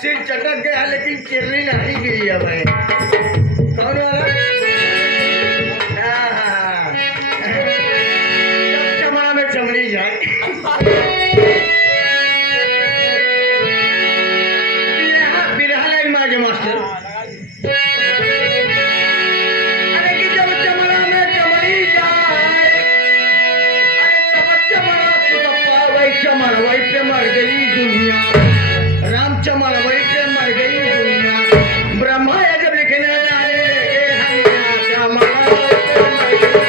सिर चटक गया लेकिन चिरनी नहीं गिरी है भाई। कौन वाला? चमड़ा में चमड़ी जाए। बिरहा लाइन माजे मास्टर। अरे कि जब चमड़ा में चमड़ी जाए, अरे तब चमड़ा सुतप्पा वही चमड़ वही पे मर गई दुनिया। राम चमड़ वही पे मर गई दुनिया। ब्रह्मा जब लिखने जाने लगे हम चमड़ा पे मर गई।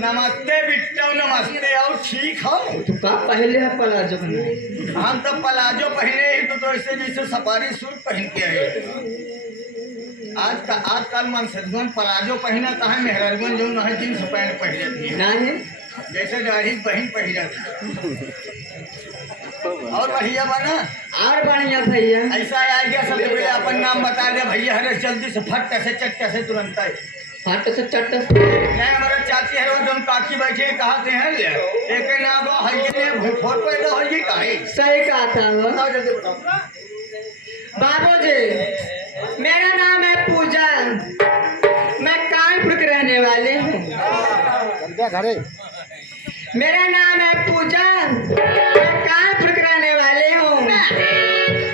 नमस्ते बिट्टू नमस्ते। और ठीक हो? तो का पहले है पलाजो पहने? हम तो पलाजो पहने ही तो ऐसे जैसे सफारी सूट पहन के आए। आजकल मनसदगन पलाजो पहना तो है, मेहरगन जो न है जींस पैंट पहन थी ना है जैसे दाढ़ी बहन पहन थी। और बढ़िया बना और बढ़िया भैया। ऐसा आ गया सबसे पहले अपन नाम बता दे भैया। हरे जल्दी से फट से चट से तुरंत है। फट से चट से नहीं हमारा चाची है वो जो काकी बैठे कहा से हैं एक नाम है फोटो इधर हो जी काहे सही कहा था वो। बताओ जल्दी बताओ। बाबूजी मेरा नाम है पूजा, मैं कानपुर के रहने वाले हूँ। मेरा नाम है पूजा, मैं कानपुर के रहने वाले हूँ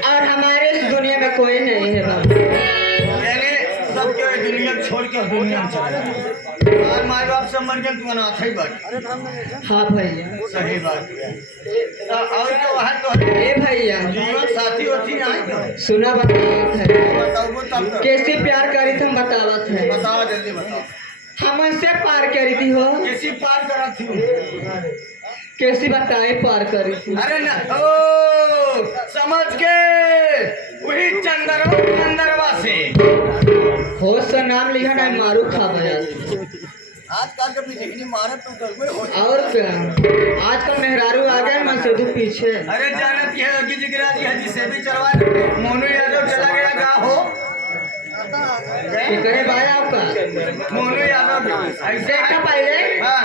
और हमारे इस दुनिया में कोई नहीं है बाबू। सबके दुनिया छोड़ के दुनिया में चला और माँ बाप सब मर गए, तू अनाथ ही बात। हाँ भैया सही बात है। और तो वहाँ तो ए भैया जीवन साथी होती नहीं तो सुना बतावत है। बताओ तब तो कैसे प्यार करी थी हम बतावत है। बताओ जल्दी बताओ। हम उनसे पार करी थी हो। कैसी पार करा थी? कैसी बताए पार करी थी? अरे ना ओ समझ के वही चंदरवा से हो से नाम लिखा ना मारू खा बजा। आजकल के पीछे नहीं मारा तू कर में हो। और क्या आजकल मेहरारू आ गए मैं सिद्धू पीछे। अरे जानत है अगी जिगरा जी हजी से भी चलवा मोनू यादव चला गया का हो करे भाई आपका मोनू यादव ऐसे देखा पहले हां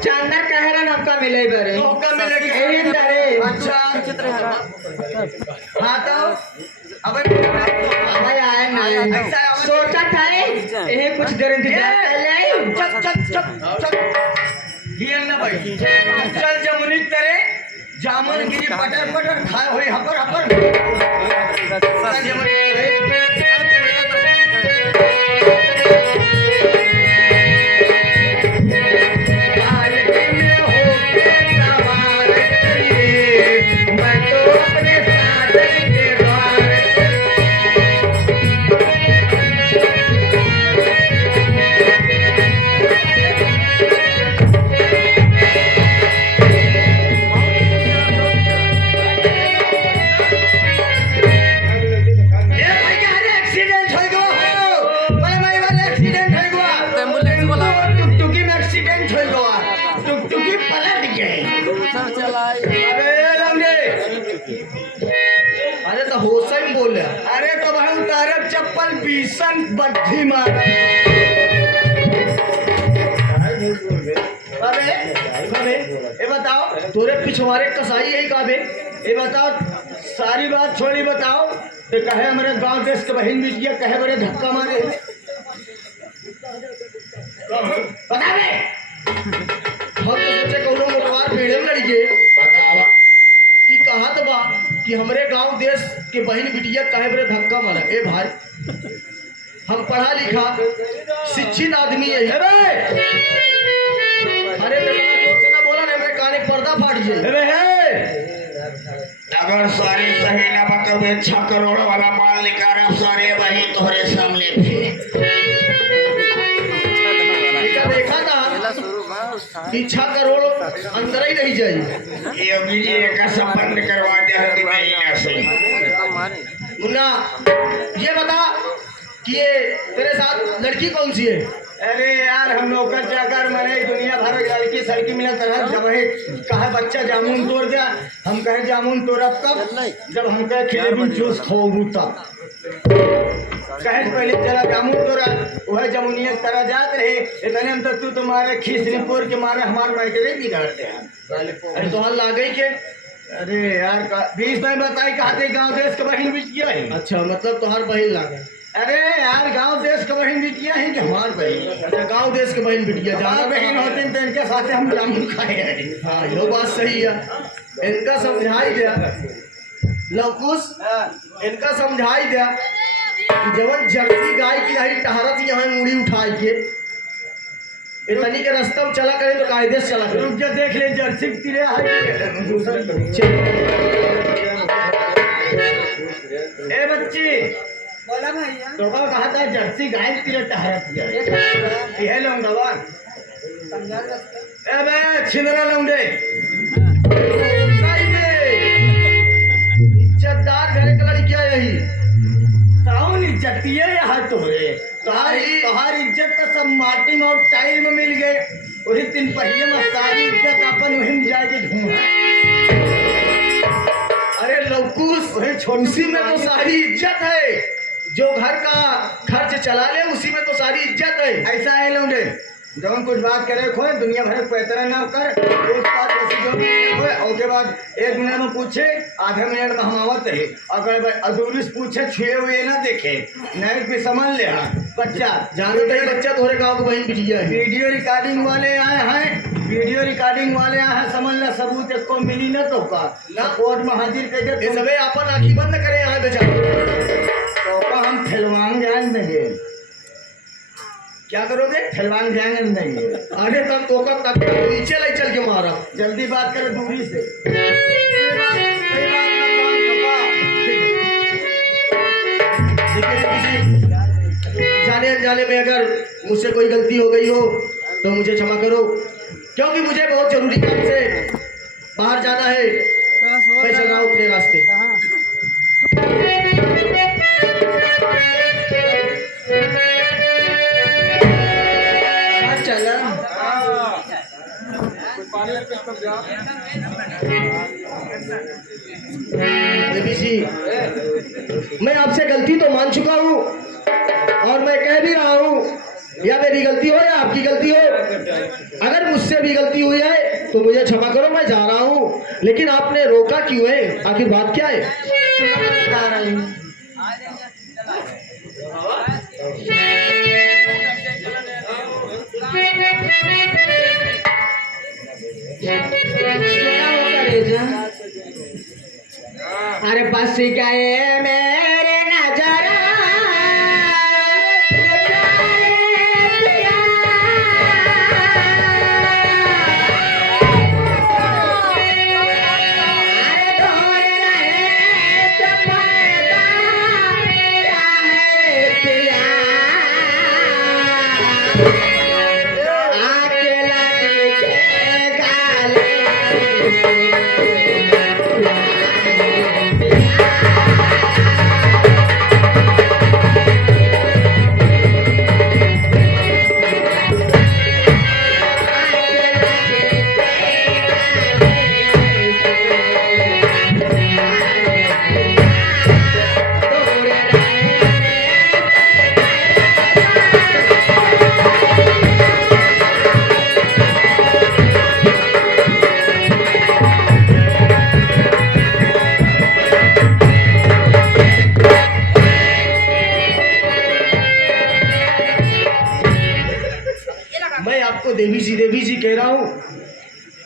चांदर कह रहा आपका मिले बरे तो का मिलेगी यही अंदर है। अच्छा चित्र है। हां तो अब भाई आए नहीं ऐसा सोचा था इन्हें कुछ देर इंतजार कर ले चल हियल ना भाई चल जमुनी तेरे जामुन गिरी पटर पटर खाए हुई हपर हपर चल जमुनी अरे तो हो सही बोले अरे तो भाई उतारब चप्पल बीसन बद्धी मार अबे ये बताओ तोरे पिछवाड़े कसाई है का बे ये बताओ सारी बात छोड़ी बताओ तो कहे हमारे गांव देश के बहन बिटिया कहे बड़े धक्का मारे बता बे हम तो सोचे कौनो मोटवार भीड़े में लड़ी गए कि कहा तो बा कि हमरे गांव देश के बहन बिटिया कहे बड़े धक्का मारा ए भाई हम पढ़ा लिखा शिक्षित आदमी है अरे जोर से ना बोला ना मेरे कान एक पर्दा फाट जाए अगर सारी सही ना बतवे 6 करोड़ वाला माल निकाल सारे वही तोहरे सामने थे देखा था कि 6 करोड़ अंदर ही नहीं जाए योगी जी का संबंध करवा दे हर महीना से मुन्ना ये बता कि ये तेरे साथ लड़की कौन सी है अरे यार हम नौकर चाकर मैंने दुनिया भर लड़की सड़की मिला तरह जब है कहा बच्चा जामुन तोड़ दिया हम कहे जामुन तोड़ब कब जब हम कहे खिले भी जूस खाओ तब कहे पहले चला जामुन तोड़ा वह जमुनिया तरह जात रहे इतने हम तो तू तुम्हारे खीसनीपुर के मारे हमारे मैटरे बिगाड़ते हैं अरे तो ला गई के अरे यार 20 में बताई कहते गांव देश के बहन बिटिया है अच्छा मतलब तुम्हार बहन ला गए अरे यार गांव देश के बहन बिटिया है कि हमार बहन अच्छा गांव देश के बहन बिटिया जहाँ बहन होते हैं तो इनके साथ हम जामुन खाए हैं हाँ ये बात सही है इनका समझाई दिया लवकुश इनका समझाई दिया जवन जर्सी गाय की रही टहरत यहाँ मुड़ी उठाई के इतनी के रास्ता में चला करे तो कायदे से चला करे रुक जा देख ले जर्सी तिरे ए बच्ची बोला भैया तो कहा था जर्सी गाय तिरे टहरत ये लौंडा ए बे छिंदरा लौंडे इज्जतदार घर की लड़कियां यही कौन इज्जतिया यहाँ तोरे तोहार इज्जत तो सब माटी में और टाइल में मिल गए वही 3 पहिए में सारी इज्जत अपन वही में जाके ढूंढा अरे लवकुश वही छोटी में तो सारी इज्जत है जो घर का खर्च चला ले उसी में तो सारी इज्जत है ऐसा है लौंडे जब हम कुछ बात करे खोए दुनिया भर पैतरा ना कर एक बात ऐसी जो खोए और के बाद 1 मिनट में पूछे आधे मिनट में हमावत है अगर अधूरी से पूछे छुए हुए ना देखे नहीं भी समझ ले बच्चा जानो तो बच्चा तोरे गाँव को बहन बिटिया है वीडियो रिकॉर्डिंग वाले आए हैं वीडियो रिकॉर्डिंग वाले आए हैं समझ ला सबूत एक को मिली ना तो का ना कोर्ट में हाजिर करके सबे अपन आंखी बंद करे यहाँ बेचारे तो हम फिलवान जान देंगे क्या करोगे फिलवान जाएंगे नहीं अरे तब तो तक नीचे ले चल के मारा जल्दी बात करो दूरी से जाने अनजाने में अगर मुझसे कोई गलती हो गई हो तो मुझे क्षमा करो क्योंकि मुझे बहुत जरूरी काम से बाहर जाना है मैं चल रहा हूँ अपने रास्ते देवी जी मैं आपसे गलती तो मान चुका हूँ और मैं कह भी रहा हूँ या मेरी गलती हो या आपकी गलती हो अगर मुझसे भी गलती हुई है तो मुझे क्षमा करो मैं जा रहा हूँ लेकिन आपने रोका क्यों है आखिर बात क्या है सुना वो करेजा। अरे बस गए मेरे नजर मैं आपको देवी जी कह रहा हूँ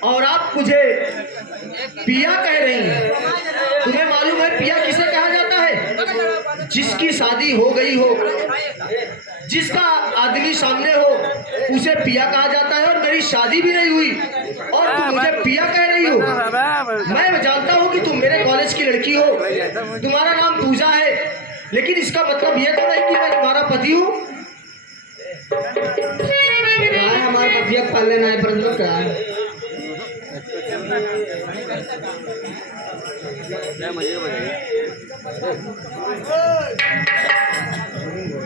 और आप मुझे पिया कह रही हैं। तुम्हें मालूम है पिया किसे कहा जाता है? जिसकी शादी हो गई हो, जिसका आदमी सामने हो, उसे पिया कहा जाता है। और मेरी शादी भी नहीं हुई और तुम मुझे पिया कह रही हो। मैं जानता हूँ कि तुम मेरे कॉलेज की लड़की हो, तुम्हारा नाम पूजा है, लेकिन इसका मतलब यह तो नहीं कि मैं तुम्हारा पति हूँ। हमारे पतिया पाले ना पर का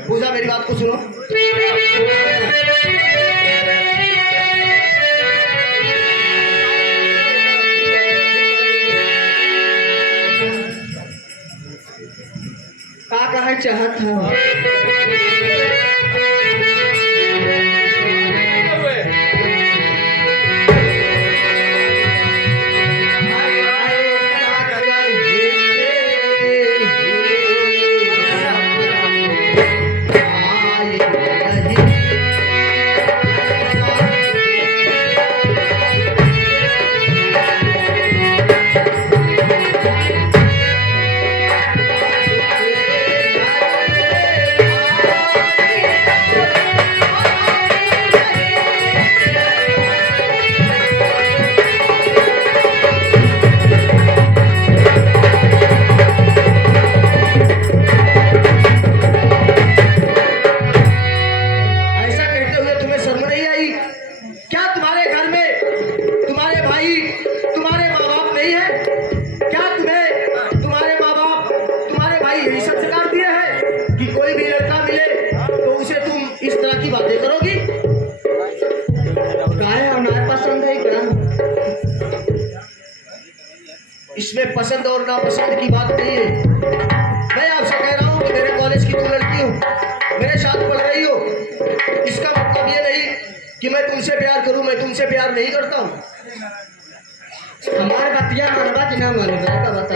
पूजा मेरी बात को सुनो। का कहा चाहत है? इसमें पसंद और नापसंद की बात नहीं है। मैं आपसे कह रहा हूँ कि मेरे कॉलेज की तुम लड़की हो, मेरे साथ पढ़ रही हो, इसका मतलब ये नहीं कि मैं तुमसे प्यार करूं। मैं तुमसे प्यार नहीं करता हूँ। हमारे बतिया मानवा कि ना मानवा का बता।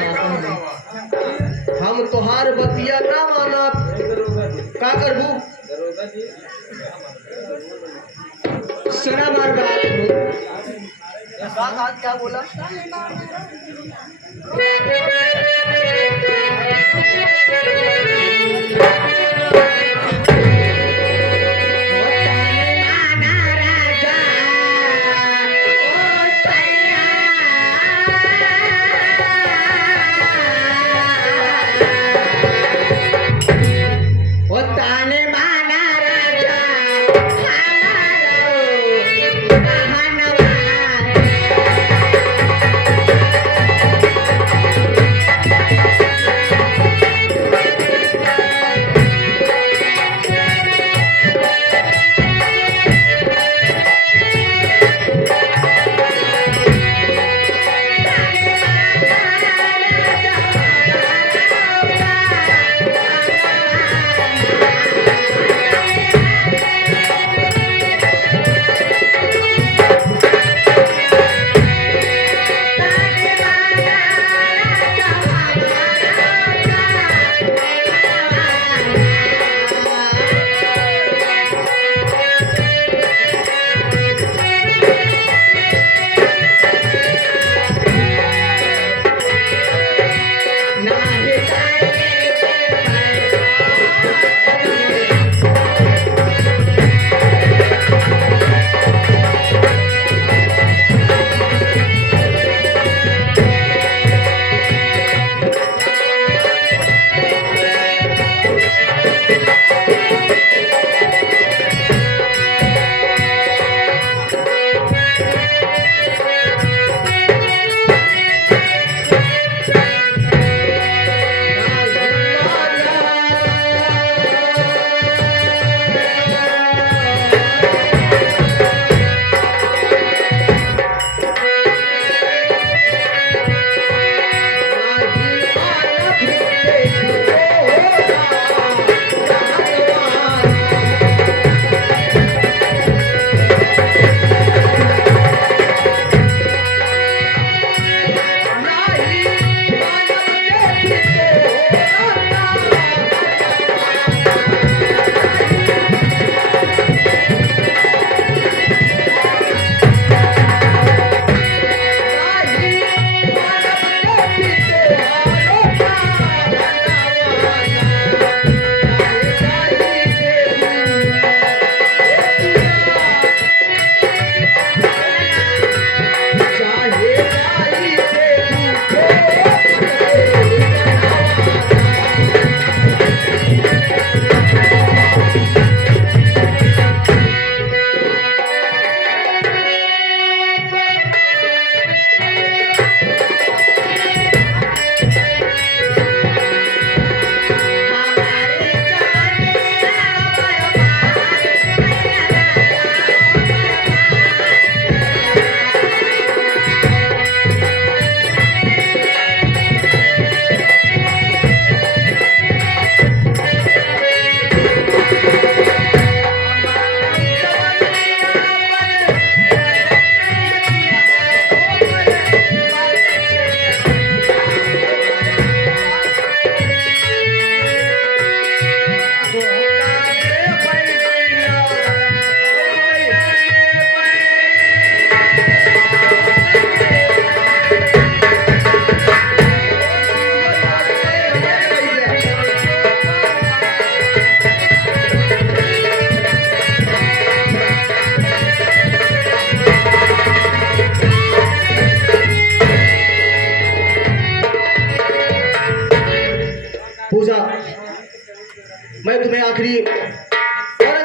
हम तोहार बतिया ना माना का करबू? सुना मार बात क्या बोला?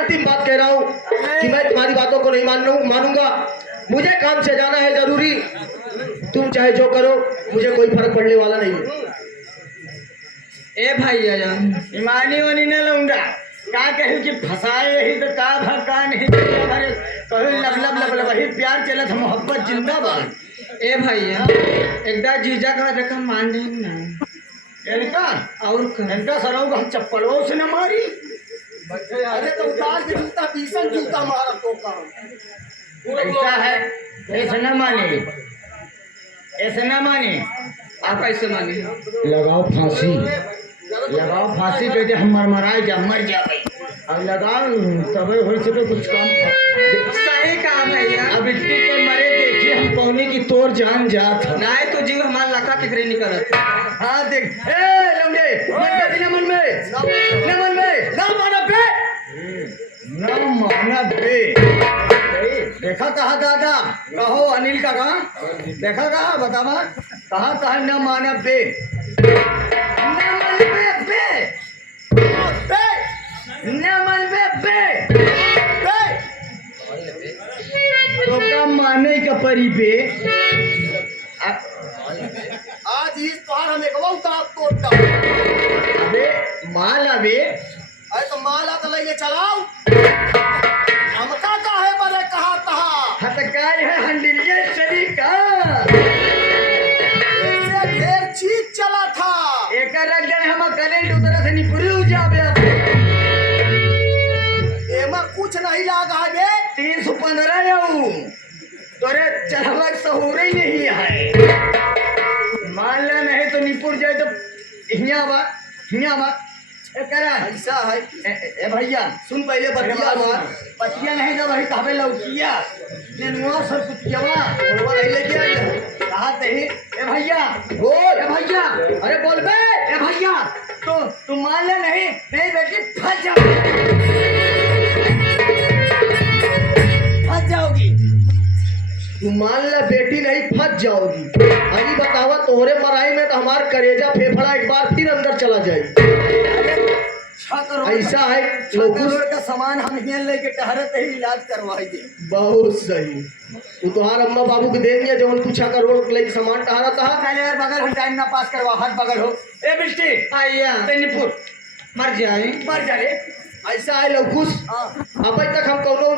अंतिम बात कह रहा हूँ कि मैं तुम्हारी बातों को नहीं मानूंगा। मुझे काम से जाना है जरूरी। तुम चाहे जो करो, मुझे कोई फर्क पड़ने वाला नहीं है। ए भैया जान, ईमानी वानी न लूंगा का कहू कि फसाए यही तो का भका नहीं हमारे कहू लब लब लब लब वही प्यार चलत मोहब्बत जिंदाबाद। ए भैया एकदा जीजा का रकम मान दे ना। इनका और का इनका सराऊ हम चप्पलों से न मारी। अरे तो उतार के जूता, बीसन जूता मारा तो ऐसा है, ऐसा न माने, ऐसा न माने। आप ऐसे माने लगाओ फांसी, लगाओ फांसी कहते हम मरमराए जा मर जा भाई। अब लगाओ तबे हो सके कुछ काम। सही कहा भैया। अब इतनी के मरे देखिए हम पौने की तोर जान जात है। ना तो जीव हमारा लखा किकरे निकलत। हाँ देख ए लौंडे मन में ना माना बे, ना माना बे। देखा कहा दादा, कहो अनिल का कहा देखा कहा बतावा कहा कहा न माना बे, न मन बे न मन बे तो का माने का परी बे। आज इस बार हमें गवा उतार तोड़ता। अबे माल अबे अरे तो माला तो ले चलाओ। हमका का है मरे कहा तहा हटकाय है हंडिलिये शरी का ऐसे ढेर चीज चला था। एक रख जन हम करंट उधर से निपुरी हो जाबे। एमा कुछ नहीं लागा बे। 315 जाऊं तोरे चढ़वक सहूर ही नहीं है। मान ला नहीं तो निपुर जाए तो हिया बा करा ऐसा है। ए भैया सुन पहले बतिया मार। पतिया नहीं ना वही तबे लौकिया नेनुआ सब कुछ जवा बोलवा नहीं लेके आए। कहा नहीं ए भैया बोल। ए भैया अरे बोल बे ए भैया तो तुम मान ले नहीं बेटी फंस जाओगी। तू मान ला बेटी नहीं फंस जाओगी। अभी बतावा तोहरे मराई में तो हमार करेजा फेफड़ा एक बार फिर अंदर चला जाए। ऐसा है करोड़ का सामान हम यहाँ लेके टहरत ही इलाज करवाई दे। बहुत सही। तू तुम्हार अम्मा बाबू के दे दिया जवन कुछ करोड़ लेके सामान टहरा था। पहले यार बगल हम टाइम ना पास करवा हर बगल हो ए बिस्टी भैया तेनीपुर मर जाए। मर जा रे। ऐसा है लवकुश। अब तक हम कोनो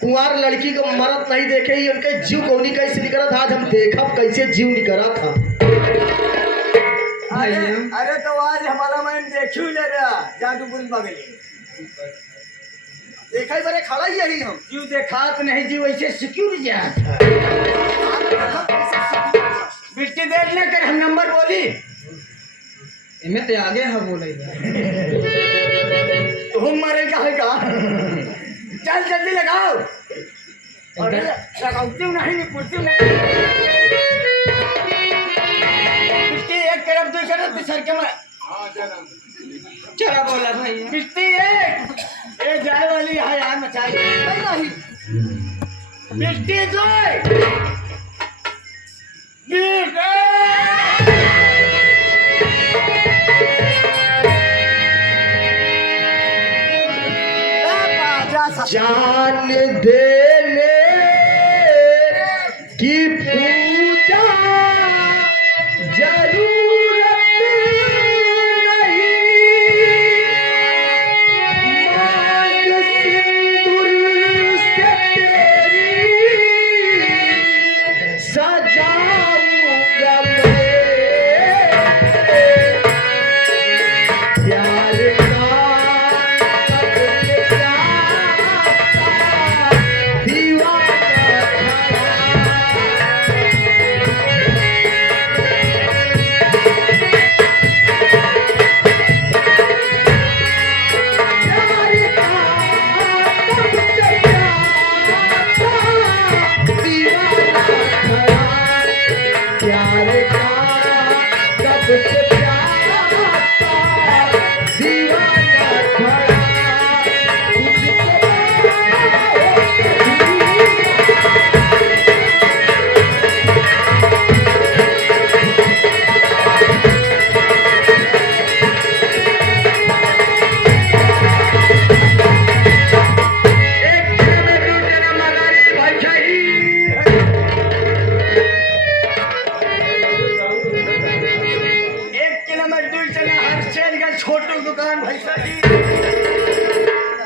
कुंवार लड़की को मरत नहीं देखे ही उनके जीव कौनी कैसे निकलत। आज हम देखब कैसे जीव निकला था। अरे तो आज हमारा मैं देखियो ले रहा जादू बुल बगली देखा ही बड़े खड़ा ही यही हम। जीव देखात नहीं जीव ऐसे सिक्योर जात बिट्टी देख ले कर हम नंबर बोली इनमें तो आगे है बोले तुम मरे का है का चल जल्दी लगाओ। अरे लगाती हूँ नहीं पूछती हूँ बिट्टी एक तरफ दूसरी तरफ सर के मार चला बोला भैया। बिट्टी एक ये जाए वाली है यार मचाई नहीं बिट्टी दो जान देने की पूजा जरूरत नहीं। मांग सिंदूर से तेरी सजाऊंगा मैं प्यार का दीवाना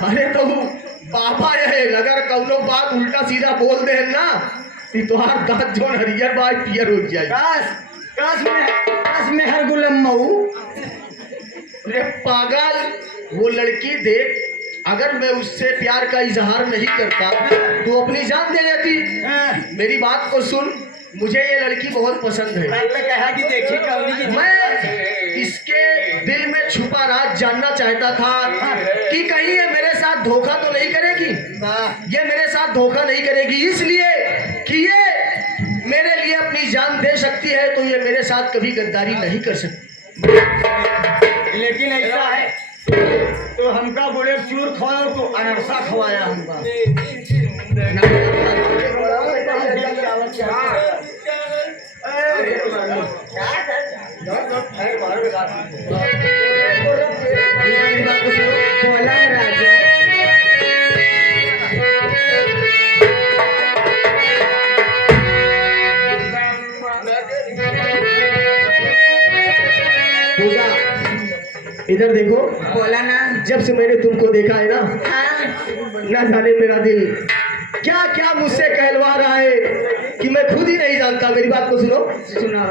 अरे तो बाबा है, अगर कौनो बात उल्टा सीधा बोल दे ना तो तुहार दांत जोन हरियर बाई पियर हो जाए। काश में हर गुलम मऊ। अरे पागल, वो लड़की देख, अगर मैं उससे प्यार का इजहार नहीं करता तो अपनी जान दे देती। मेरी बात को सुन, मुझे ये लड़की बहुत पसंद है। कहा कि देखी कौनी की मैं इसके दिल में छुपा राज जानना चाहता था कि कहीं ये मेरे साथ धोखा तो नहीं करेगी। ये मेरे साथ धोखा नहीं करेगी इसलिए कि ये मेरे लिए अपनी जान दे सकती है, तो ये मेरे साथ कभी गद्दारी नहीं कर सकती। लेकिन ऐसा है तो हमका बोले चूर खवाओ तो अनरसा खवाया हमका। बोला राजा। पूजा, इधर देखो। बोला ना। जब से मैंने तुमको देखा है ना, हाँ। ना जाने मेरा दिल क्या क्या मुझसे कहलवा रहा है कि मैं खुद ही नहीं जानता। मेरी बात को सुनो। सुना।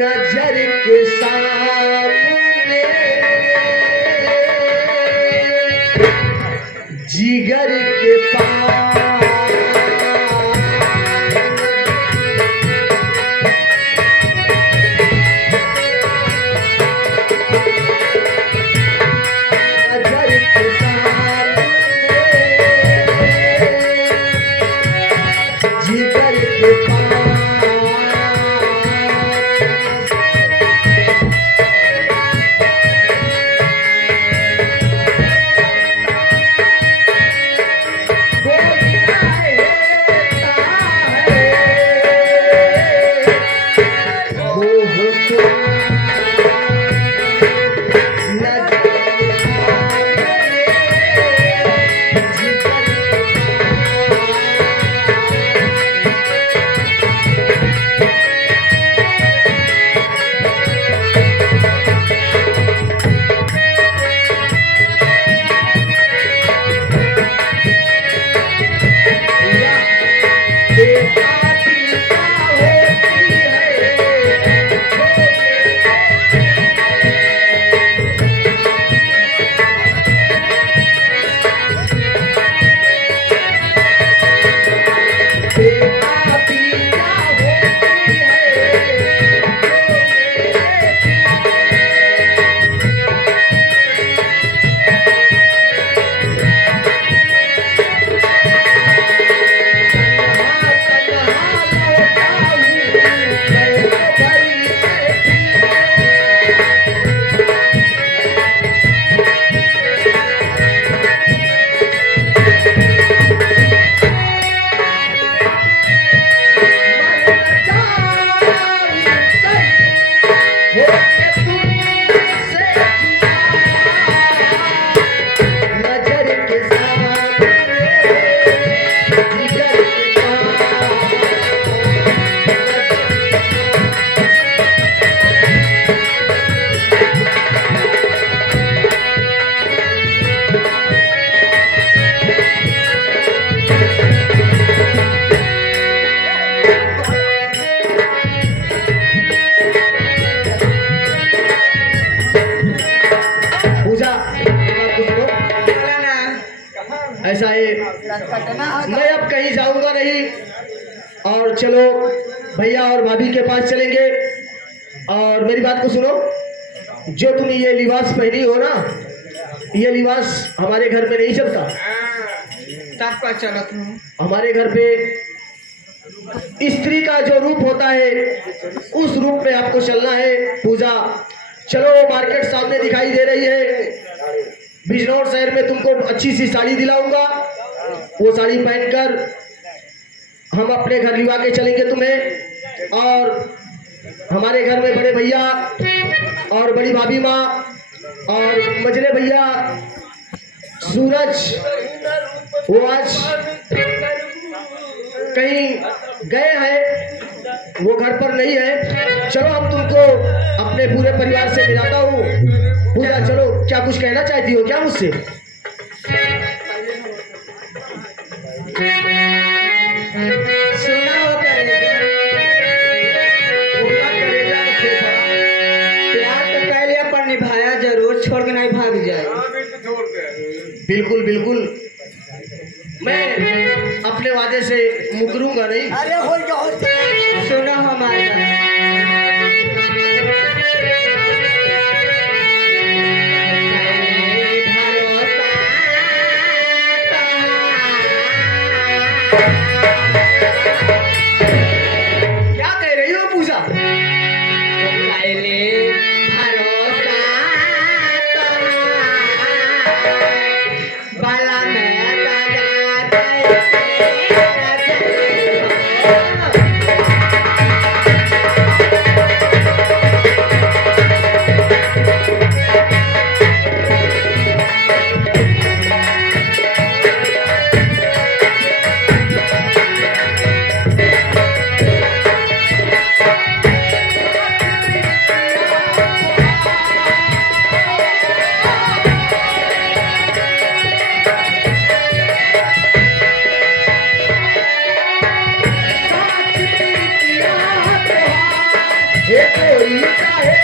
नजर के सामने जिगर के पास नजर के सामने जिगर के पास ऐसा है, मैं अब कहीं जाऊंगा नहीं और चलो भैया और भाभी के पास चलेंगे। और मेरी बात को सुनो, जो तुम ये लिबास पहनी हो ना, ये लिबास हमारे घर पे नहीं चलता। तब का चलत हूँ। हमारे घर पे स्त्री का जो रूप होता है उस रूप में आपको चलना है। पूजा चलो, मार्केट सामने दिखाई दे रही है, बिजनौर शहर में तुमको अच्छी सी साड़ी दिलाऊंगा। वो साड़ी पहनकर हम अपने घर लिवा के चलेंगे तुम्हें। और हमारे घर में बड़े भैया और बड़ी भाभी माँ और मजले भैया सूरज, वो आज कहीं गए हैं, वो घर पर नहीं है। चलो हम तुमको अपने पूरे परिवार से मिलाता हूँ। पूजा चलो, क्या कुछ कहना चाहती हो क्या मुझसे? सुना हो करेगा, बोला करेजा तो खोपड़ा। प्यार तो कर लिया पर निभाया जरूर, छोड़ के नहीं भाग जाए। बिल्कुल बिल्कुल, मैं अपने वादे से मुकरूंगा नहीं। अरे हो गया सुना हमारा क्या कह रही हो पूजा? ये कोई चाहे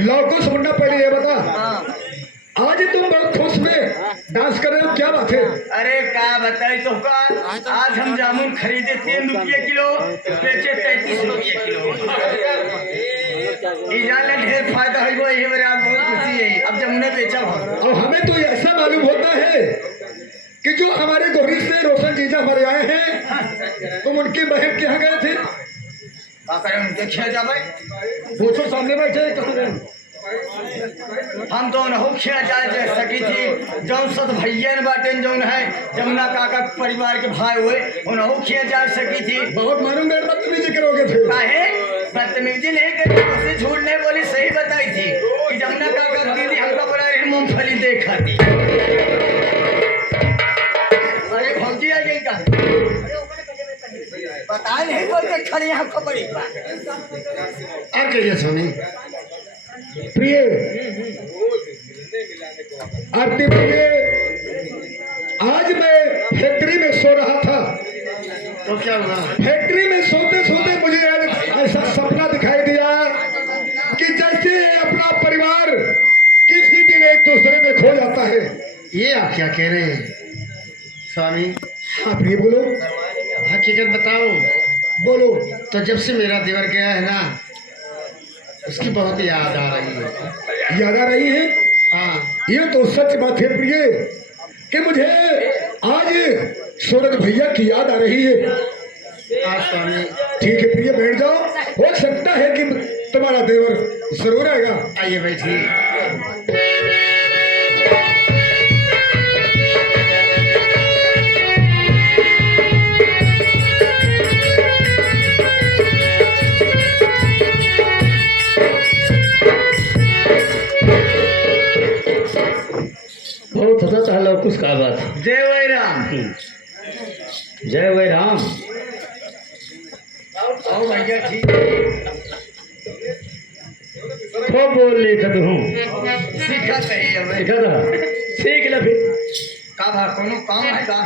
लौकुश मुन्ना, पहले ये बता, आज तुम बहुत खुश में डांस कर रहे हो, क्या बात है? अरे क्या बताई तो का, आज हम जामुन खरीदे 3 रुपये किलो, बेचे 33 रुपये किलो। इजाले ढेर फायदा है, वो ये मेरे आज बहुत खुशी है। अब जमुना बेचा हो। और हमें तो ऐसा मालूम होता है कि जो हमारे गोरी से रोशन जीजा हमारे आए हैं, तुम उनकी बहन के यहाँ गए थे। क्या करें, उनके खिया जा भाई, पूछो, सामने बैठे कहाँ? हम तो नहु खिया जाए सकी थी। जौन सत भैया बाटे जौन है जमुना काका परिवार के भाई हुए, उनहु खिया जा सकी थी। बहुत मालूम बेट बदतमीजी करोगे थे। काहे बदतमीजी नहीं करी, उसे झूठ नहीं बोली, सही बताई थी कि जमुना काका दीदी हमको बोला रही मूंगफली देखा थी। अरे भौजी आ गई का बता नहीं बोलते खड़ी हमको बड़ी और कहिए स्वामी प्रिय, आरती प्रिय, आज मैं फैक्ट्री में सो रहा था। तो क्या हुआ? फैक्ट्री में सोते सोते मुझे ऐसा सपना दिखाई दिया कि जैसे अपना परिवार किसी दिन एक दूसरे में खो जाता है। ये आप क्या कह रहे हैं स्वामी? हाँ प्रिय, बोलो हकीकत बताओ। बोलो। तो जब से मेरा देवर गया है ना, उसकी बहुत याद आ रही है। याद आ रही है? हाँ, ये तो सच बात है प्रिय कि मुझे आज सूरज भैया की याद आ रही है। हाँ स्वामी। ठीक है प्रिय, बैठ जाओ। हो सकता है कि तुम्हारा देवर जरूर आएगा। आइए बैठिए। बहुत सदा चाहला कुछ का बात। जय वै राम। जय वै राम। आओ भैया, ठीक खूब बोल लेखत हूँ। सीखा सही है भाई। सीखा था, सीख ले फिर। का भा कोनो काम है का?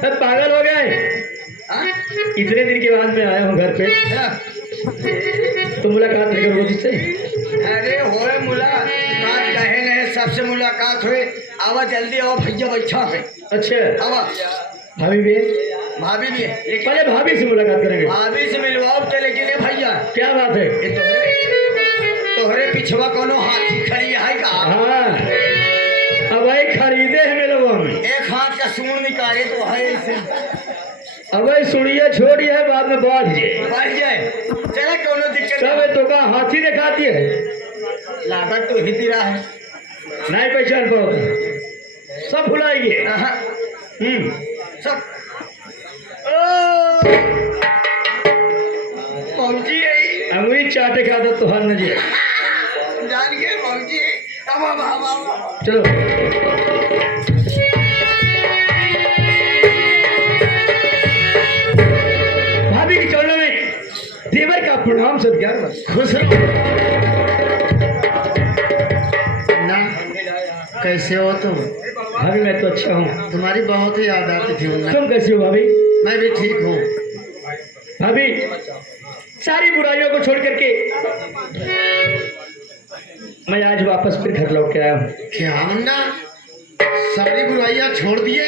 अब पागल हो गए, हाँ? इतने दिन के बाद मैं आया हूँ घर पे, हाँ। तो मुलाकात नहीं करोगे तुझसे? अरे होए मुलाकात कहे नहीं, सबसे मुलाकात हुए। आवा जल्दी आओ भैया, बैठा है। अच्छा, आवा। भाभी भी है? भाभी भी है, लेकिन पहले भाभी से मुलाकात करेंगे। भाभी से मिलवाओ तो, लेकिन ये भैया क्या बात है? ये तोहरे पिछवा कोनो हाथी खड़ी है का? हाँ, अब भाई खरीदे हैं मेरे लोगों में। एक हाथ का सूंड निकाले तो है इसे अब भाई सुनिए, छोड़िए, बाद में बात जाए। बढ़ जाए। चला कोनो दिक्कत सब तो का हाथी दिखाती है, लागत तो ही तेरा है। नहीं पहचान पाओगे, सब भुलाएंगे। हाँ, सब पहुंची गई। अंगुली चाटे का आदत तो हर न जे। जान के पहुंची गई। अब चलो, भाभी के चरणों में देवर का प्रणाम सत्कार। खुश रहो ना। कैसे हो तुम? भाभी मैं तो अच्छा हूँ, तुम्हारी बहुत ही याद आती थी मुन्ना। तुम कैसी हो भाभी? मैं भी ठीक हूँ। भाभी सारी बुराइयों को छोड़ करके मैं आज वापस फिर घर लौट के आया हूँ। क्या मुन्ना, सारी बुराइयां छोड़ दिए?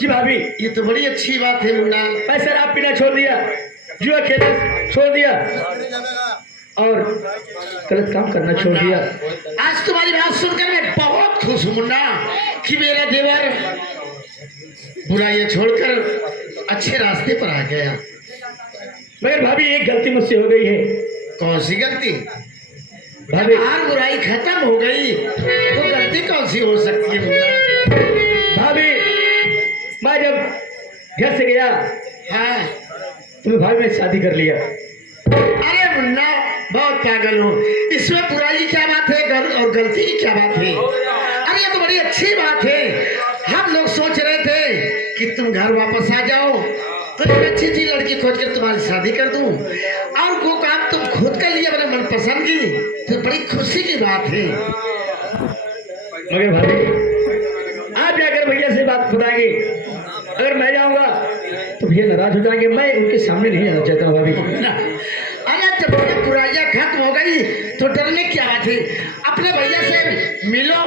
जी भाभी, ये तो बड़ी अच्छी बात है मुन्ना। मैं शराब पीना छोड़ दिया, जुआ खेलना छोड़ दिया और गलत काम करना छोड़ दिया। आज तुम्हारी बात सुनकर मैं बहुत खुश हूँ मुन्ना कि मेरा देवर बुराइयां छोड़कर अच्छे रास्ते पर आ गया। मगर भाभी एक गलती मुझसे हो गई है। कौन सी गलती? भाभी, हर बुराई खत्म हो गई तो गलती कौन सी हो सकती है मुन्ना? भाभी मैं जब घर से गया हाँ, तो भाभी ने शादी कर लिया। अरे मुन्ना बहुत पागल हो। इसमें बुराई क्या बात है और गलती की क्या बात है? अरे ये तो बड़ी अच्छी बात है। हम लोग सोच रहे थे कि तुम घर वापस आ जाओ तो एक अच्छी सी लड़की खोज कर तुम्हारी शादी कर दूं, और वो काम तुम खुद कर लिया अपने मनपसंद की, तो बड़ी खुशी की बात है। मगर भाभी आप जाकर भैया से बात बताएंगे, अगर मैं जाऊंगा तो भैया नाराज हो जाएंगे। मैं उनके सामने नहीं जाना चाहता हूँ भाभी। अरे जब बुराइयां खत्म हो गई तो डरने की क्या बात है? अपने भैया से मिलो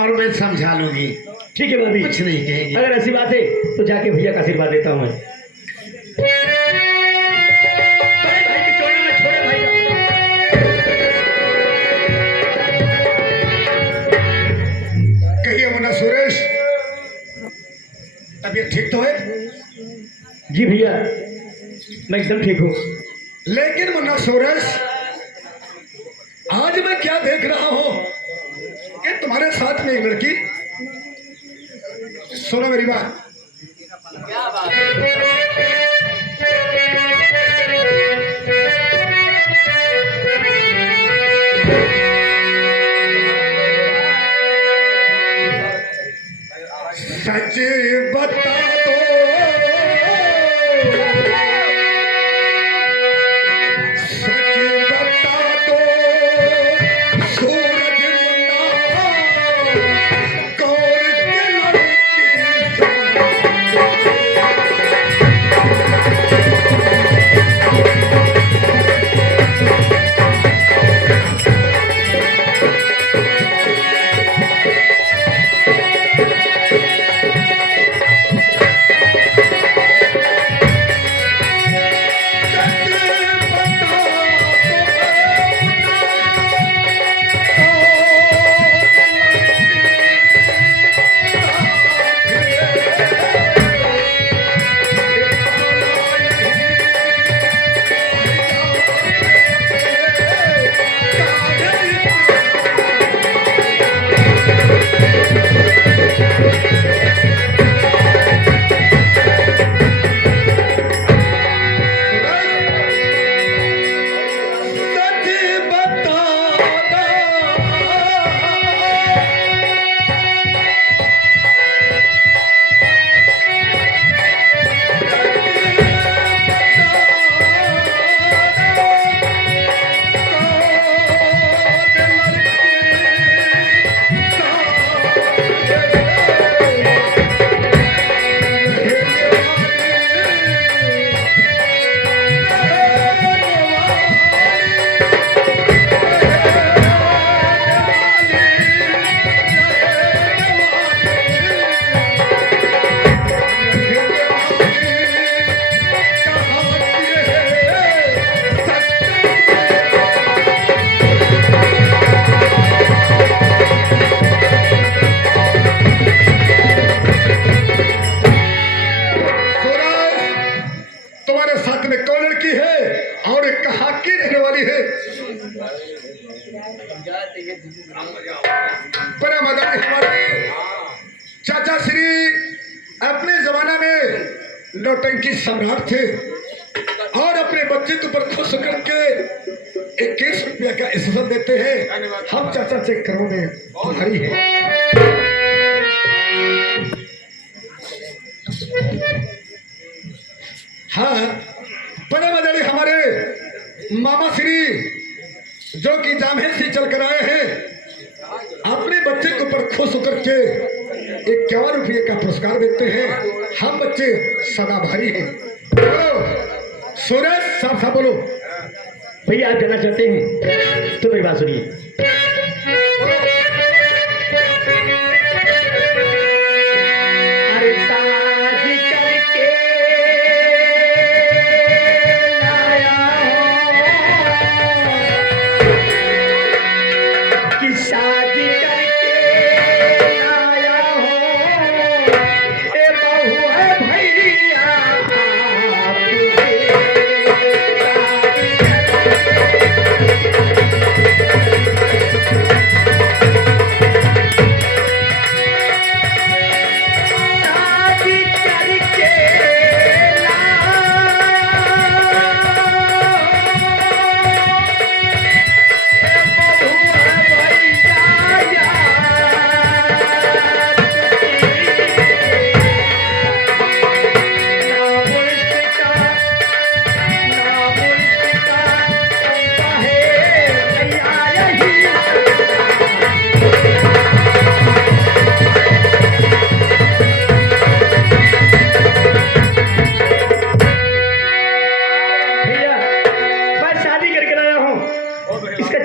और मैं समझा लूंगी। ठीक है भाभी, कुछ नहीं कहेंगे। अगर ऐसी बात है तो जाके भैया का आशीर्वाद देता हूँ मैं। बड़े भाई के चोले में छोटे भाई का। कहिए मुन्ना सुरेश, तबीयत ठीक तो है? जी भैया, मैं एकदम ठीक हूँ। लेकिन मुन्ना सुरेश, आज मैं क्या देख रहा हूँ कि तुम्हारे साथ में एक लड़की। सुनो मेरी बात। सच बता दो, सच बता दो सूरज मुन्ना, कौन सी लड़की परम आदरणीय हमारे चाचा श्री अपने जमाना में नौटंकी सम्राट थे और अपने बच्चे के ऊपर खुश करके 21 रुपया का इस्तेमाल देते हैं। हम चाचा चेक करोगे तुम्हारी है। हाँ, परम आदरणीय हमारे मामा श्री जो कि जामहेर से चल कर आए हैं, अपने बच्चे के ऊपर खुश होकर के 51 रुपये का पुरस्कार देते हैं। हम बच्चे सदा भारी हैं। बोलो सूरज, साफ साफ बोलो। भैया आप जाना चाहते हैं तो मेरी बात सुनिए।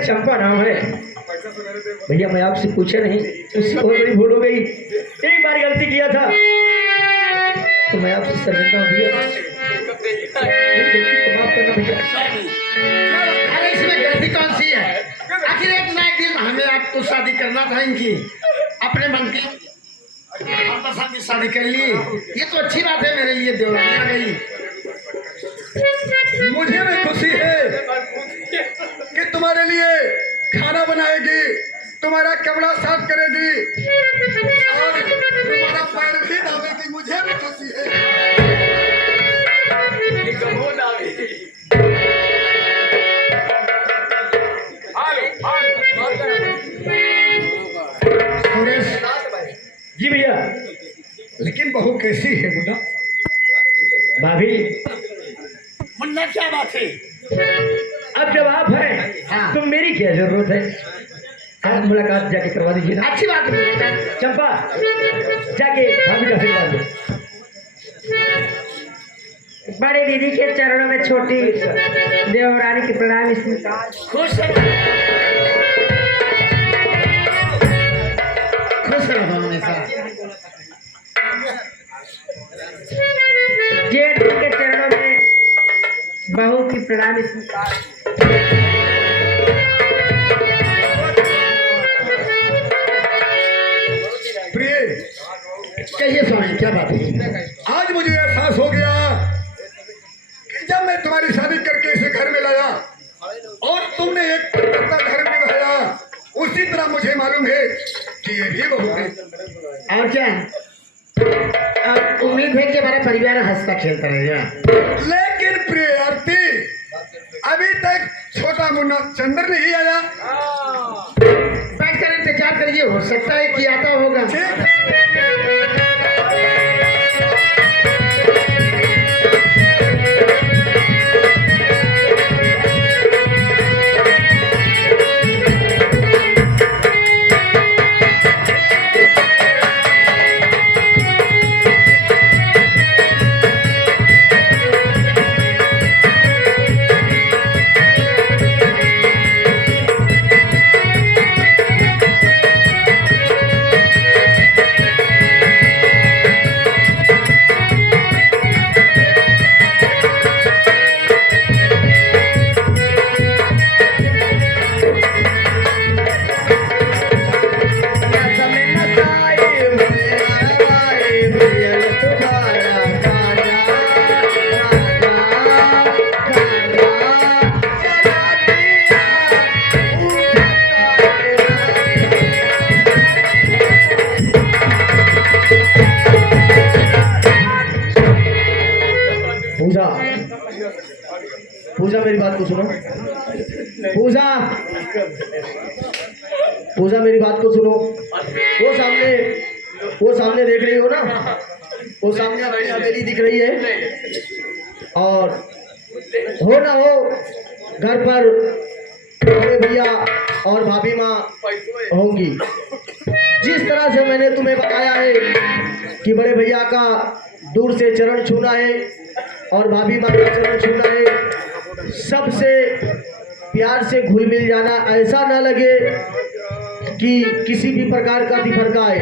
चंपा नाम है। भैया मैं आपसे पूछा नहीं, उससे बहुत बड़ी भूल हो गई। एक बार गलती किया था तो मैं आपसे शर्मिंदा हूँ भैया। माफ करना भैया। अरे इसमें गलती कौन सी है? आखिर एक ना एक दिन हमें आपको शादी करना था इनकी, अपने मन की। हम तो शादी शादी कर ली, ये तो अच्छी बात है मेरे लिए। देवरानी आ गई, मुझे भी खुशी है कि तुम्हारे लिए खाना बनाएगी, तुम्हारा कपड़ा साफ करेगी और तुम्हारा पैर भी धोएगी। मुझे भी खुशी है। जी भैया। लेकिन बहू कैसी है मुन्ना? भाभी मुन्ना क्या बात है? अब जब आप हैं हाँ। तो मेरी क्या जरूरत है? आप मुलाकात जाके करवा दीजिए ना। अच्छी बात है। चंपा जाके भाभी का आशीर्वाद दो। बड़े दीदी के चरणों में छोटी देवरानी की प्रणाम स्वीकार। खुश रहो हमेशा। जेठ के चरणों में बहू की प्रणाम स्वीकार। प्रिय कहिए स्वामी क्या बात है? आज मुझे एहसास हो गया कि जब मैं तुम्हारी शादी करके इसे घर में लाया और तुमने एक पवित्रता घर में बहाया, उसी तरह मुझे मालूम है कि ये भी बहू है। और क्या अब उम्मीद है कि हमारा परिवार हंसता खेलता रहेगा। लेकिन प्रिय आरती, अभी तक छोटा मुन्ना चंद्र नहीं आया। बैठ कर इंतजार करिए, हो सकता है कि आता होगा। ठीक मेरी बात को सुनो। पूजा, पूजा मेरी बात को सुनो। वो सामने देख रही हो ना, वो सामने अपनी हवेली दिख रही है, और हो ना हो घर पर बड़े भैया और भाभी माँ होंगी। जिस तरह से मैंने तुम्हें बताया है कि बड़े भैया का दूर से चरण छूना है और भाभी माँ का चरण छूना है, सबसे प्यार से घुल मिल जाना, ऐसा ना लगे कि किसी भी प्रकार का तिफरका है।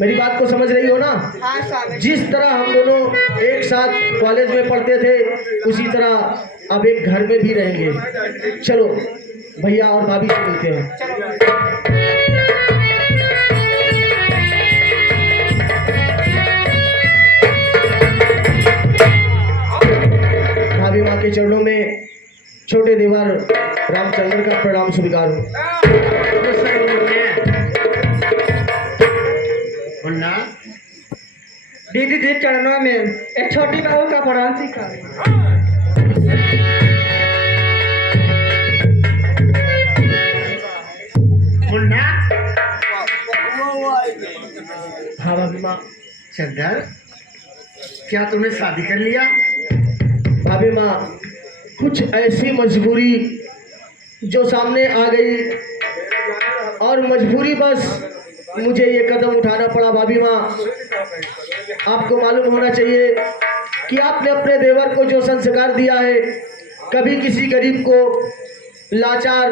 मेरी बात को समझ रही हो ना? हाँ स्वामी। जिस तरह हम दोनों एक साथ कॉलेज में पढ़ते थे, उसी तरह अब एक घर में भी रहेंगे। चलो भैया और भाभी से मिलते हैं। भाभी माँ के चरणों में छोटे देवर रामचंद्र का प्रणाम स्वीकार हो। मुन्ना, दीदी जी चरणों में एक छोटी बहू का प्रणाम सीखा। मुन्ना, हाँ भाभी माँ। चंदर, क्या तुमने शादी कर लिया? भाभी माँ, कुछ ऐसी मजबूरी जो सामने आ गई, और मजबूरी बस मुझे ये कदम उठाना पड़ा। भाभी माँ, आपको मालूम होना चाहिए कि आपने अपने देवर को जो संस्कार दिया है, कभी किसी गरीब को, लाचार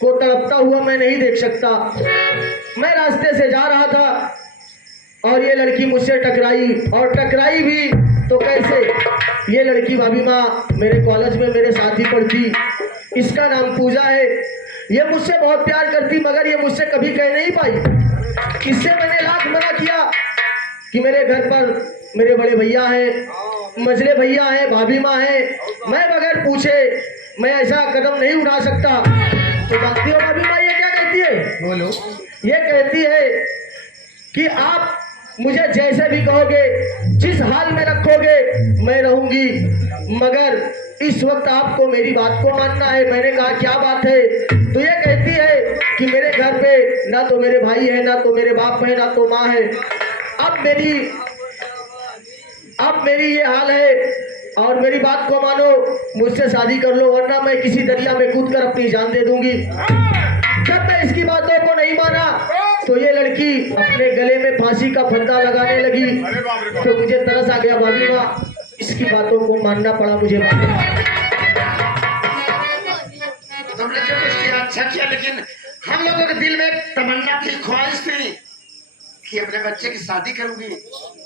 को तड़पता हुआ मैं नहीं देख सकता। मैं रास्ते से जा रहा था और ये लड़की मुझसे टकराई, और टकराई भी तो कैसे? ये लड़की भाभी माँ मेरे कॉलेज में मेरे साथ ही पढ़ती, इसका नाम पूजा है। ये मुझसे बहुत प्यार करती, मगर ये मुझसे कभी कह नहीं पाई। इससे मैंने लाख मना किया कि मेरे घर पर मेरे बड़े भैया हैं, मझले भैया हैं, भाभी माँ हैं, मैं बगैर पूछे मैं ऐसा कदम नहीं उठा सकता। तो जानती हो भाभी माँ ये क्या कहती है? बोलो। ये कहती है कि आप मुझे जैसे भी कहोगे, जिस हाल में रखोगे मैं रहूंगी, मगर इस वक्त आपको मेरी बात को मानना है। मैंने कहा क्या बात है? तो ये कहती है कि मेरे घर पे ना तो मेरे भाई है, ना तो मेरे बाप है, ना तो माँ है। अब मेरी ये हाल है, और मेरी बात को मानो, मुझसे शादी कर लो, वरना मैं किसी दरिया में कूद कर अपनी जान दे दूंगी। जब मैं इसकी बातों को नहीं माना तो ये लड़की अपने गले में फांसी का फंदा लगाने लगी। तो मुझे तरस आ गया भाभी माँ, इसकी बातों को मानना पड़ा मुझे। तुमने जो कुछ किया अच्छा किया, लेकिन हम लोगों के दिल में एक तमन्ना थी, ख्वाहिश थी कि अपने बच्चे की शादी करूंगी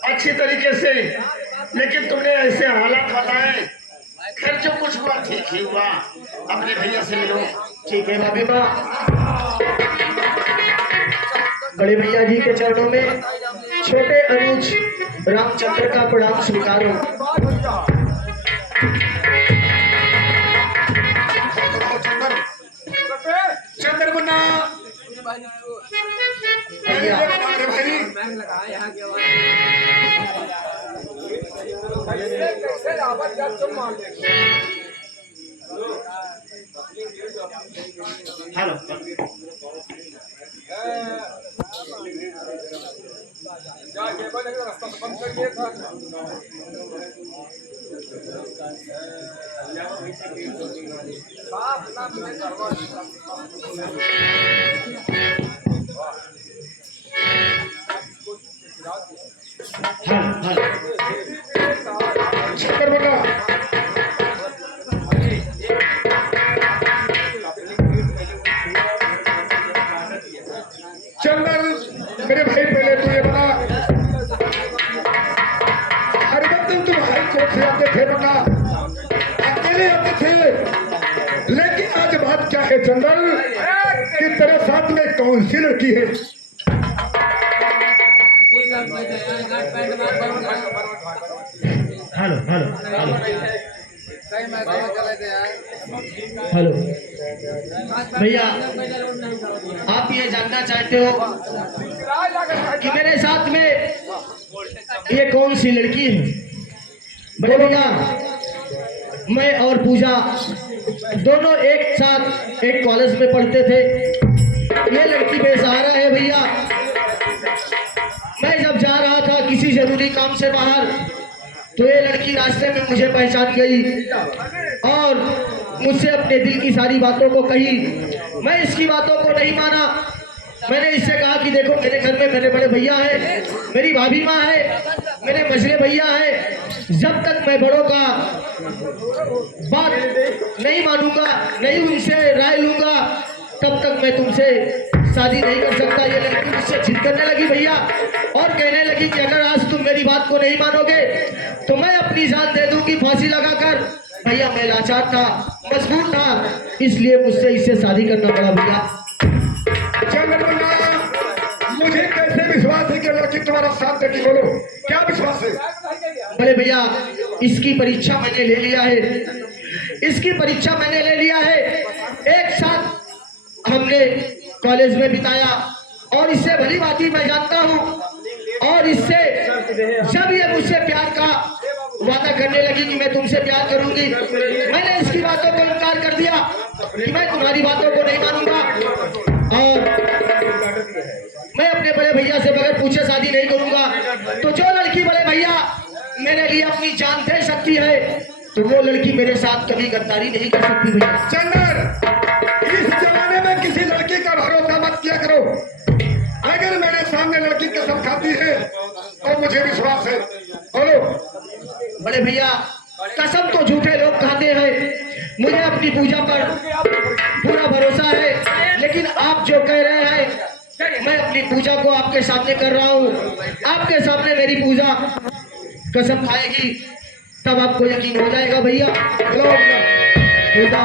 अच्छी तरीके से, लेकिन तुमने ऐसे हालात बताए। खैर जो कुछ हुआ ठीक ही हुआ। अपने भैया से मिलो। ठीक है भाभी माँ। बड़े भैया जी के चरणों में छोटे अनुज रामचंद्र का प्रणाम स्वीकार हो। चंद्र मुन्ना, भैया हेलो। चंद्र मुन्ना, चंदर मेरे भाई, पहले तू ये बता, हर वक्त तुम हाई कोर्ट से आते थे, बता अकेले आते थे, लेकिन आज बात क्या है चंदर कि तेरे साथ में कौन सी लड़की है? हेलो हेलो हेलो हेलो भैया, आप ये जानना चाहते हो कि मेरे साथ में ये कौन सी लड़की है? बड़े भैया मैं और पूजा दोनों एक साथ एक कॉलेज में पढ़ते थे। ये लड़की बेसहारा है भैया। मैं जब जा रहा था किसी जरूरी काम से बाहर, तो ये लड़की रास्ते में मुझे पहचान गई और मुझसे अपने दिल की सारी बातों को कही। मैं इसकी बातों को नहीं माना। मैंने इससे कहा कि देखो, मेरे घर में मेरे बड़े भैया है, मेरी भाभी माँ है, मेरे मझले भैया है। जब तक मैं बड़ों का बात नहीं मानूंगा, नहीं उनसे राय लूंगा, तब तक मैं तुमसे शादी नहीं कर सकता। ये लड़की मुझसे जिद करने लगी भैया और कहने लगी कि अगर आज तुम मेरी बात को नहीं मानोगे तो मैं अपनी जान दे दूंगी फांसी लगाकर। भैया मैं लाचार था, मजबूर था, इसलिए मुझसे इससे शादी करना पड़ा भैया। मुझे कैसे विश्वास है कि लड़की तुम्हारा साथ देगी? बोलो, क्या विश्वास है? बड़े भैया, इसकी परीक्षा मैंने ले लिया है, इसकी परीक्षा मैंने ले लिया है। एक साथ हमने कॉलेज में बिताया और इससे भली भांति मैं जानता हूँ। और इससे जब ये मुझसे प्यार का वादा करने लगी कि मैं तुमसे प्यार करूंगी, मैंने इसकी बातों को इनकार कर दिया कि मैं तुम्हारी बातों को नहीं मानूंगा और मैं अपने बड़े भैया से बगैर पूछे शादी नहीं करूंगा। तो जो लड़की बड़े भैया मेरे लिए अपनी जान दे सकती है, तो वो लड़की मेरे साथ कभी गद्दारी नहीं कर सकती भैया। चंदर, इस जमाने में किसी लड़की का भरोसा मत किया करो। अगर मेरे सामने लड़की कसम खाती है तो मुझे विश्वास है। बोलो। बड़े भैया, कसम तो झूठे लोग खाते हैं, मुझे अपनी पूजा पर पूरा भरोसा है। लेकिन आप जो कह रहे हैं, मैं अपनी पूजा को आपके सामने कर रहा हूँ। आपके सामने मेरी पूजा कसम खाएगी, तब आपको यकीन हो जाएगा भैया। पूजा,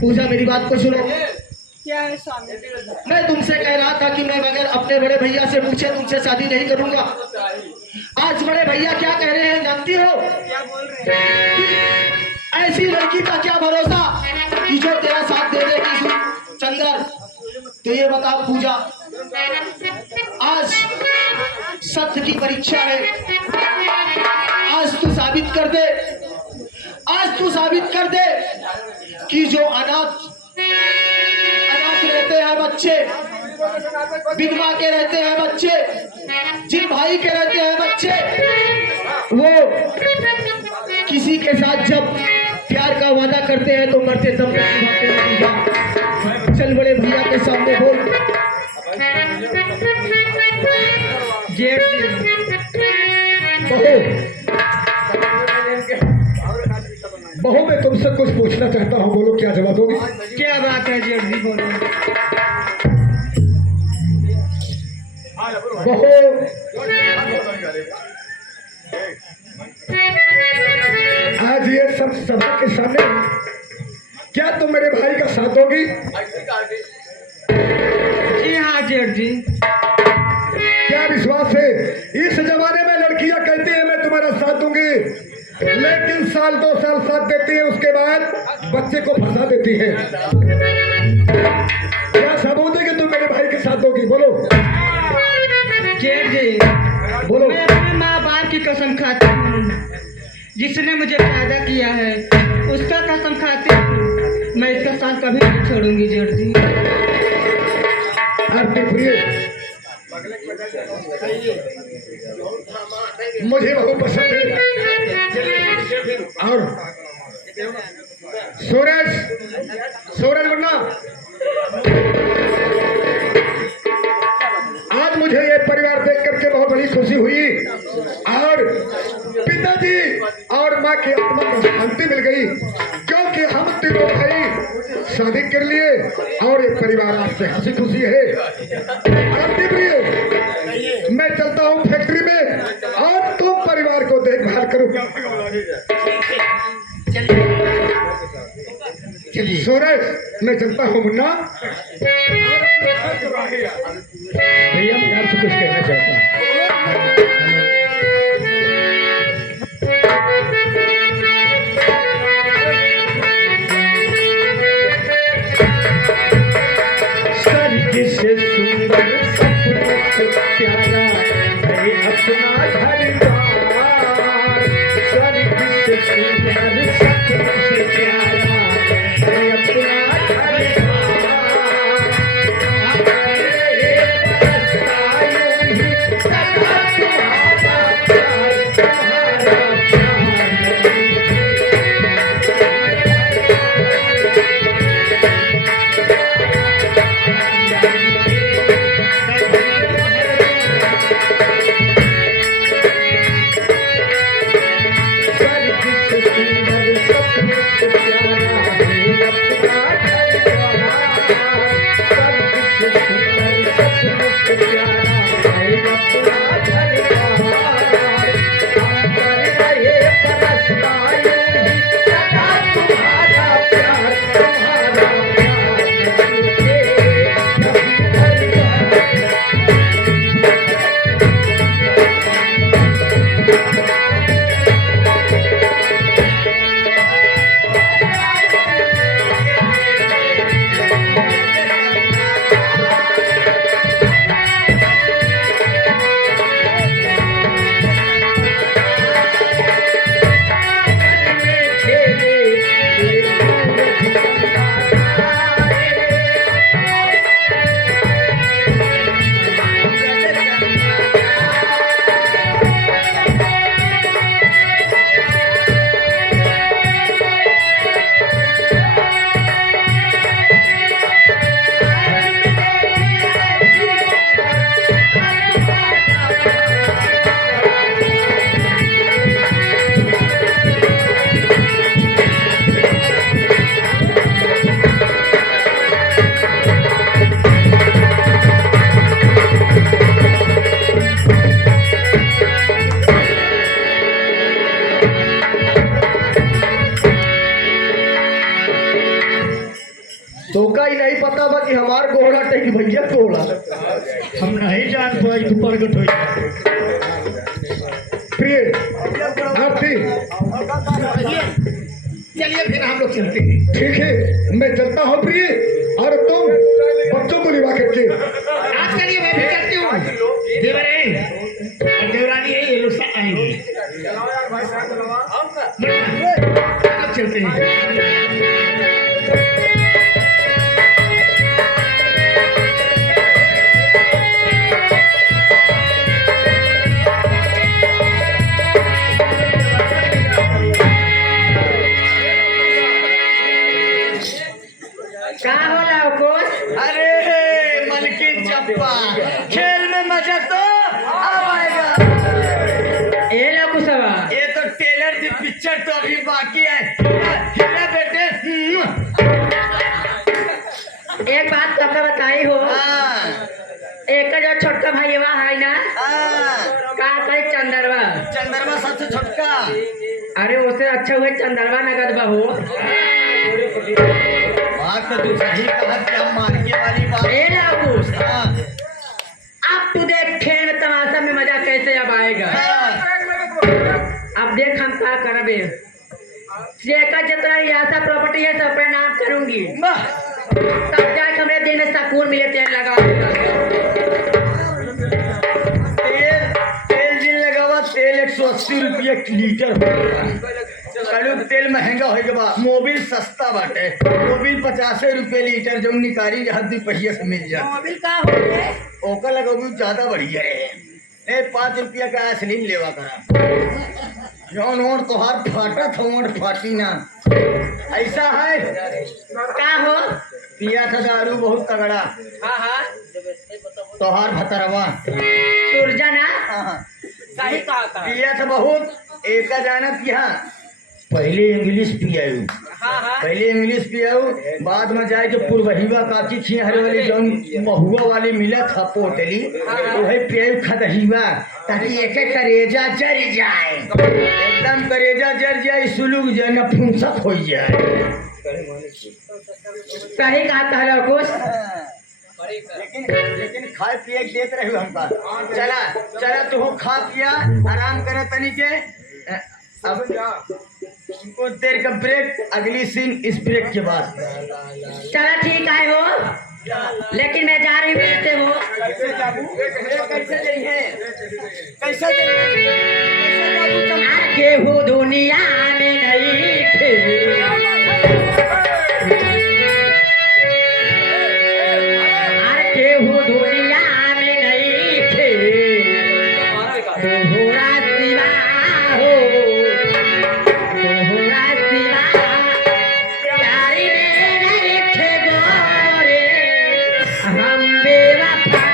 पूजा मेरी बात को सुनो। क्या है सामने? मैं तुमसे कह रहा था कि मैं बगैर अपने बड़े भैया से पूछे तुमसे शादी नहीं करूंगा। आज बड़े भैया क्या कह रहे हैं जानती हो? क्या बोल रहे हैं? ऐसी लड़की का क्या भरोसा कि जो तेरा साथ दे देगी चंदर। तो ये बता पूजा, आज सत्य की परीक्षा है। आज तू साबित कर दे, आज तू साबित कर दे कि जो अनाथ रहते हैं बच्चे, विधवा के रहते हैं बच्चे, जिन भाई के रहते हैं बच्चे, वो किसी के साथ जब प्यार का वादा करते हैं तो मरते दम तक निभाते हैं। चल बड़े भैया के सामने बोल। बहू, मैं तुमसे कुछ पूछना चाहता हूँ, बोलो क्या जवाब दोगी? क्या बात है जेठ जी, बोलो। बहू, आज ये सब सभा के सामने क्या तुम मेरे भाई का साथ दोगी? जी हाँ जेठ जी। क्या विश्वास है? इस जमाने में लड़कियां कहती है मैं तुम्हारा साथ दूंगी, लेकिन साल 2 साल साथ देती है, उसके बाद बच्चे को फंसा देती है। क्या सबूत है कि तुम मेरे भाई के साथ दोगी? बोलो जेठ जी, बोलो। मैं अपने माँ बाप की कसम खाती हूँ, जिसने मुझे पैदा किया है उसका कसम खाती हूँ, मैं इसका साथ कभी नहीं छोड़ूंगी जेठ जी। आरती प्रिय, मुझे बहुत पसंद है। और सूरज मुन्ना, आज मुझे ये परिवार देख करके बहुत बड़ी खुशी हुई और पिताजी और माँ की आत्मा को शांति मिल गई, क्योंकि हम तीनों भाई शादी कर लिए और ये परिवार आज से हंसी खुशी है। आरती प्रिय, मैं चलता हूँ फैक्ट्री में और तुम परिवार को देखभाल करो। सूरज, मैं चलता हूँ मुन्ना। भैया, मैं आपसे कुछ कहना चाहता हूँ। स्वर्ग से सुंदर, सपनों से प्यारा है अपना घर द्वार। स्वर्ग से धोखा ही नहीं पता बा कि हमार गोड़ा टेक भैया गोड़ा हम नहीं जान पाई तू प्रगट हो प्रिय आपकी चलिए फिर हम लोग चलते हैं। ठीक है मैं चलता हूँ प्रिय और तुम बच्चों को लिवा करके आज के लिए मैं भी चलती हूँ। देवर है और देवरानी है, ये लोग सब आएंगे। हम लोग चलते हैं। का होला कुछ? अरे मलकिन चप्पा, खेल में मजा तो अब आएगा। ए लो कुसवा ये तो टेलर की पिक्चर तो अभी बाकी है। हीरा बेटे एक बात तो बताई हो, हाँ, एक जो छोटका भाई है ना, हाँ, का कहे चंदरवा। चंद्रमा सबसे छोटका। अरे उससे अच्छा हुए चंदरवा नगद बहू। बात तो तू सही कहा, क्या मार्के वाली बात। ए लाकुस, हाँ, अब तू देख खेल तमाशा में मजा कैसे अब आएगा। हाँ, अब देख हम क्या करबे। जेका जितना ऐसा प्रॉपर्टी है सब पे नाम करूंगी, वाह, तब जाके हमें दिन में सकून मिले तेल लगा। तेल तेल जिन लगावा, तेल 180 रुपये लीटर हो। चलो तेल महंगा हो गया, मोबिल सस्ता बाटे। मोबिल 50 रुपये लीटर, जो निकारी जहाँ 2 पहिया से मिल जाए। मोबिल का हो गए? ओका लगोगी ज्यादा बढ़िया है। 5 रुपया का असलीन लेवा करा। जौन ओट तोहार फाटा था ओट फाटी ना। ऐसा है का हो? पिया था दारू बहुत तगड़ा। हाँ हाँ, तोहार भतरवा। सुरजा ना हाँ, सही कहा था। पिया था बहुत। एक जाना पिया, पहले इंग्लिश पियाऊ, हाँ हाँ, पहले इंग्लिश पियाऊ, बाद में जाए के पुरवहिवा काकी खियार वाले जौन महुआ वाले मिला था पोटली, वही पियाऊ खदहिवा, ताकि एक करेजा जर जाए, एकदम करेजा जर जाए, सुलूक जाए ना, फुंसक हो जाए। सही कहा था लाकुस। लेकिन खाए पिए के देते रहो हमका। चला चला तू खा पिया, आराम करे तनी के। अब कुछ देर का ब्रेक, अगली सीन इस ब्रेक के बाद। चला ठीक है हो, लेकिन मैं जा रही हूँ। कैसे हो? कैसे जाबू? कैसे जाइए? कैसे जाइए? आके हो दुनिया में नहीं थे, आके हो दुनिया में नहीं थे, तोहरा सिवा हो, तोहरा सिवा प्यारी में नहीं थे गोरे, हम बेवफा,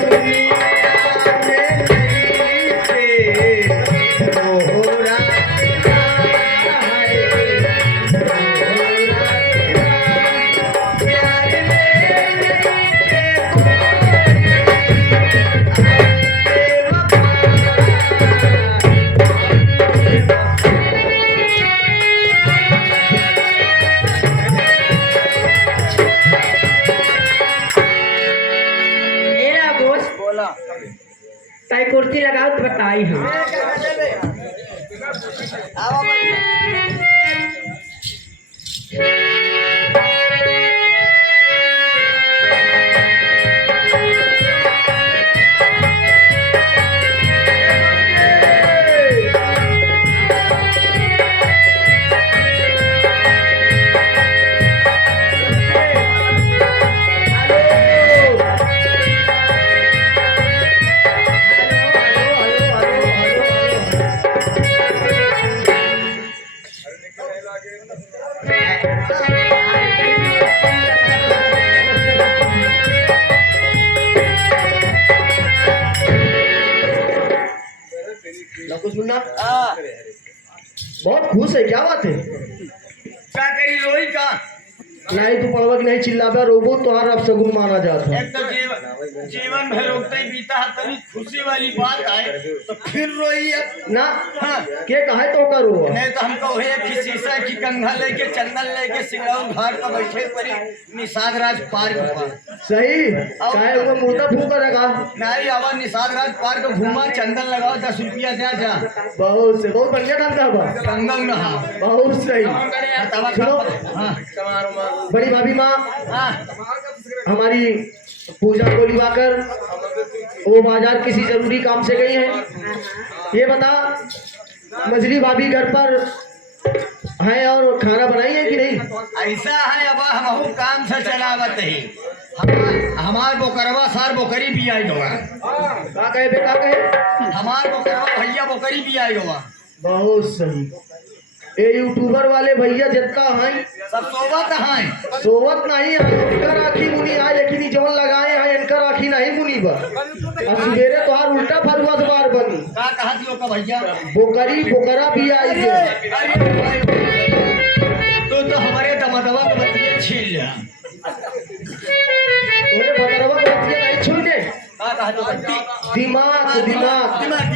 दुनिया में नहीं थे। आई हूँ। आओ लकुश मुन्ना हाँ, बहुत खुश है, क्या बात है? क्या करी रोई का? नहीं तू पड़वा की नहीं चिल्लाबा रोबो तोहार अब सगुन माना जाता है। एक तो जीवन भर रोकते ही बीता है, तनी खुशी वाली बात आए तो फिर रोई अब। ना हाँ, के कहे तो का रो नहीं तो हमको है कि शीशा की कंघा लेके चंदन लेके सिंगड़ौर घाट पर बैठे परी निषाद राज पार्क पर। सही काहे वो मुर्दा फूक रखा। नहीं आवा निषाद राज पार्क घूमा, चंदन लगाओ, 10 रुपया दे जा, बहुत से बहुत बढ़िया काम था बा। कंगा नहा। बहुत सही। बतावा सुनो। हाँ बड़ी भाभी माँ हाँ, हमारी पूजा को लिवाकर वो बाजार किसी जरूरी काम से गई है। ये बता मछली भाभी घर पर है और खाना बनाई है कि नहीं? ऐसा है अब हम काम से चलावत ही। हमार बोकरवा सार बोकरी भी आई गोवा, का कहे बे का कहे? हमार बोकरवा भैया बोकरी भी आई गोवा। बहुत सही। ये यूट्यूबर वाले भैया जितना हैं सब सोवत हैं। सोवत नहीं है, इनका राखी मुनी है लेकिन ई जवन लगाए हैं इनका राखी नहीं मुनी बा। और सवेरे तोहार उल्टा फरुआ सवार बनी का कहा दियो का भैया? बोकरी बोकरा भी आई है। तो हमारे दमदवा के बतिये छील लिया। तोरे बकरवा के बतिया नहीं छूने। का कहा तो दिमाग दिमाग दिमाग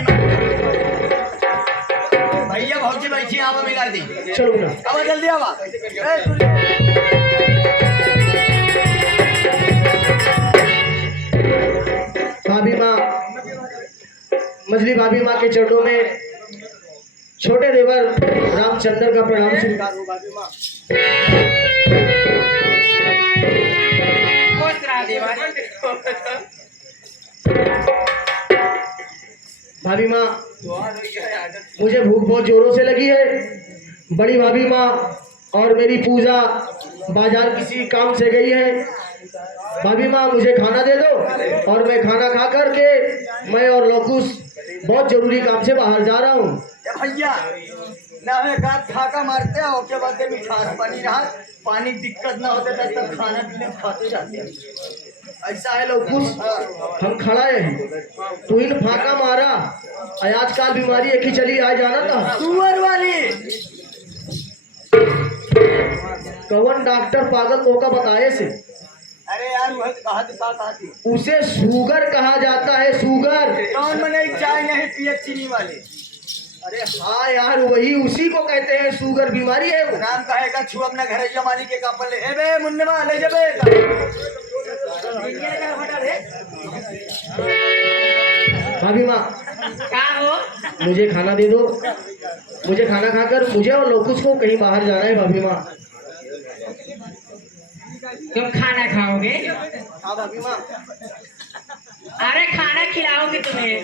भैया भौजी बैठी आवा मिला दी। चलो ना आवा जल्दी आवा। भाभी माँ मछली भाभी माँ के चरणों में छोटे देवर रामचंद्र का प्रणाम स्वीकार हो। भाभी माँ भाभी माँ मुझे भूख बहुत जोरों से लगी है। बड़ी भाभी माँ और मेरी पूजा बाजार किसी काम से गई है। भाभी माँ मुझे खाना दे दो और मैं खाना खा करके मैं और लौकुश बहुत जरूरी काम से बाहर जा रहा हूँ। भैया ना हमें गात फाका मारते हैं, उसके बाद में मिठास पानी रहा, पानी दिक्कत ना होते तब तक खाना पीना खाते जाते हैं। ऐसा है लौकुश हम खड़ा है तू इन फाका मारा। आजकल बीमारी एक ही चली आ जाना था सुअर वाली। कौन डॉक्टर पागल तो का बताए से? अरे यार वह कहा थी उसे शुगर कहा जाता है, शुगर। कौन मने चाय नहीं पिए चीनी वाले। अरे हाँ यार वही उसी को कहते हैं शुगर, बीमारी है वो। नाम कहेगा छू अपना घरैया मालिक के कापल ले। ए बे मुन्नवा ले जबे। भाभी माँ क्या हो? मुझे खाना दे दो। मुझे खाना खाकर मुझे और लौकुश को कहीं बाहर जाना है। भाभी माँ तुम खाना खाओगे? हाँ भाभी माँ। अरे खाना खिलाओगे तुम्हें।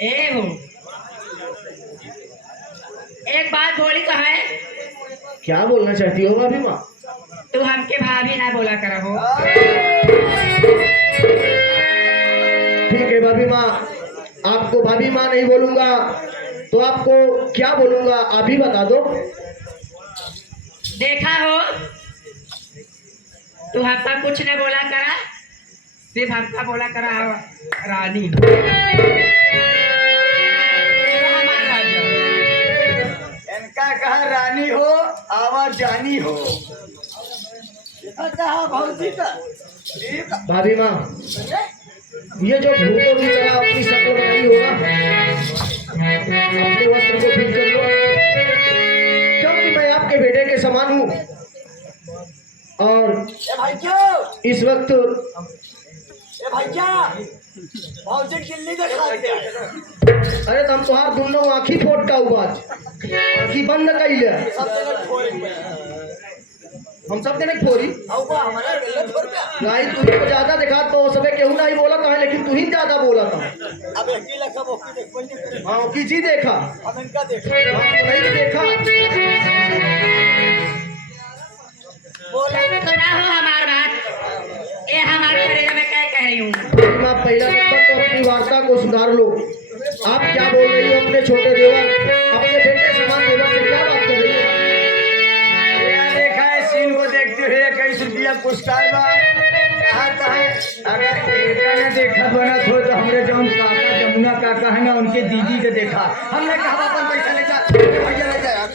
ए हो एक बात बोली तो है। क्या बोलना चाहती हो भाभी माँ? तू हमके भाभी ना बोला करो हो। ठीक है भाभी माँ, आपको भाभी माँ नहीं बोलूंगा तो आपको क्या बोलूंगा आप ही बता दो। देखा हो तू हमका कुछ नहीं बोला करा, सिर्फ हमका बोला करा रानी। इनका कहा रानी हो आवाज जानी हो। कहा भौजी का भाभी माँ ये जो भूतों की तरह अपनी शक्ल बनाई हो ना, अपने वस्त्र को ठीक कर लो क्योंकि मैं आपके बेटे के समान हूँ। और ए भैया, इस वक्त ए भैया, भौजी गिल्ली दिखा दे। अरे तुम तुहार दोनों आँखी फोड़ता हुआ आँखी बंद कैले सब जगह फोड़ पे। हम सब देने फोरी औवा हमारा गिल्ली फोड़ पे। नहीं तू तो ज्यादा दिखा तो सबे केहू नहीं बोला था लेकिन तू ही ज्यादा बोला था। अब एक ही लखा बोकी देख कोई नहीं करे। हाँ की चीज देखा हम इनका देखो। हाँ, तो नहीं देखा बोला सुना हो हमार बात ये हमार करेगा मैं क्या कह रही हूँ मैं पहला नंबर तो अपनी वार्ता को सुधार लो। आप क्या बोल रही हो अपने छोटे देवर अपने बेटे समान देवर से क्या बात कर रही हो? यहाँ देखा है सीन को देखते हुए 21 रुपया पुरस्कार बा कहा है अगर इनका ने देखा बना तो हमरे जौन काका जमुना काका है ना उनके दीदी के देखा हमने कहा अपन पैसा ले जा भैया ले जा यार।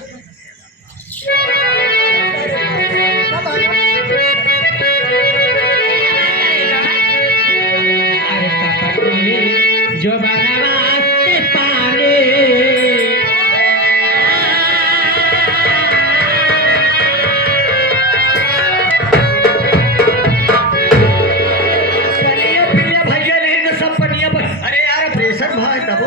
जो बनवाते पारे पनिया पिया भैया नहीं तो सब पनिया पर अरे यार प्रेशर भाई तब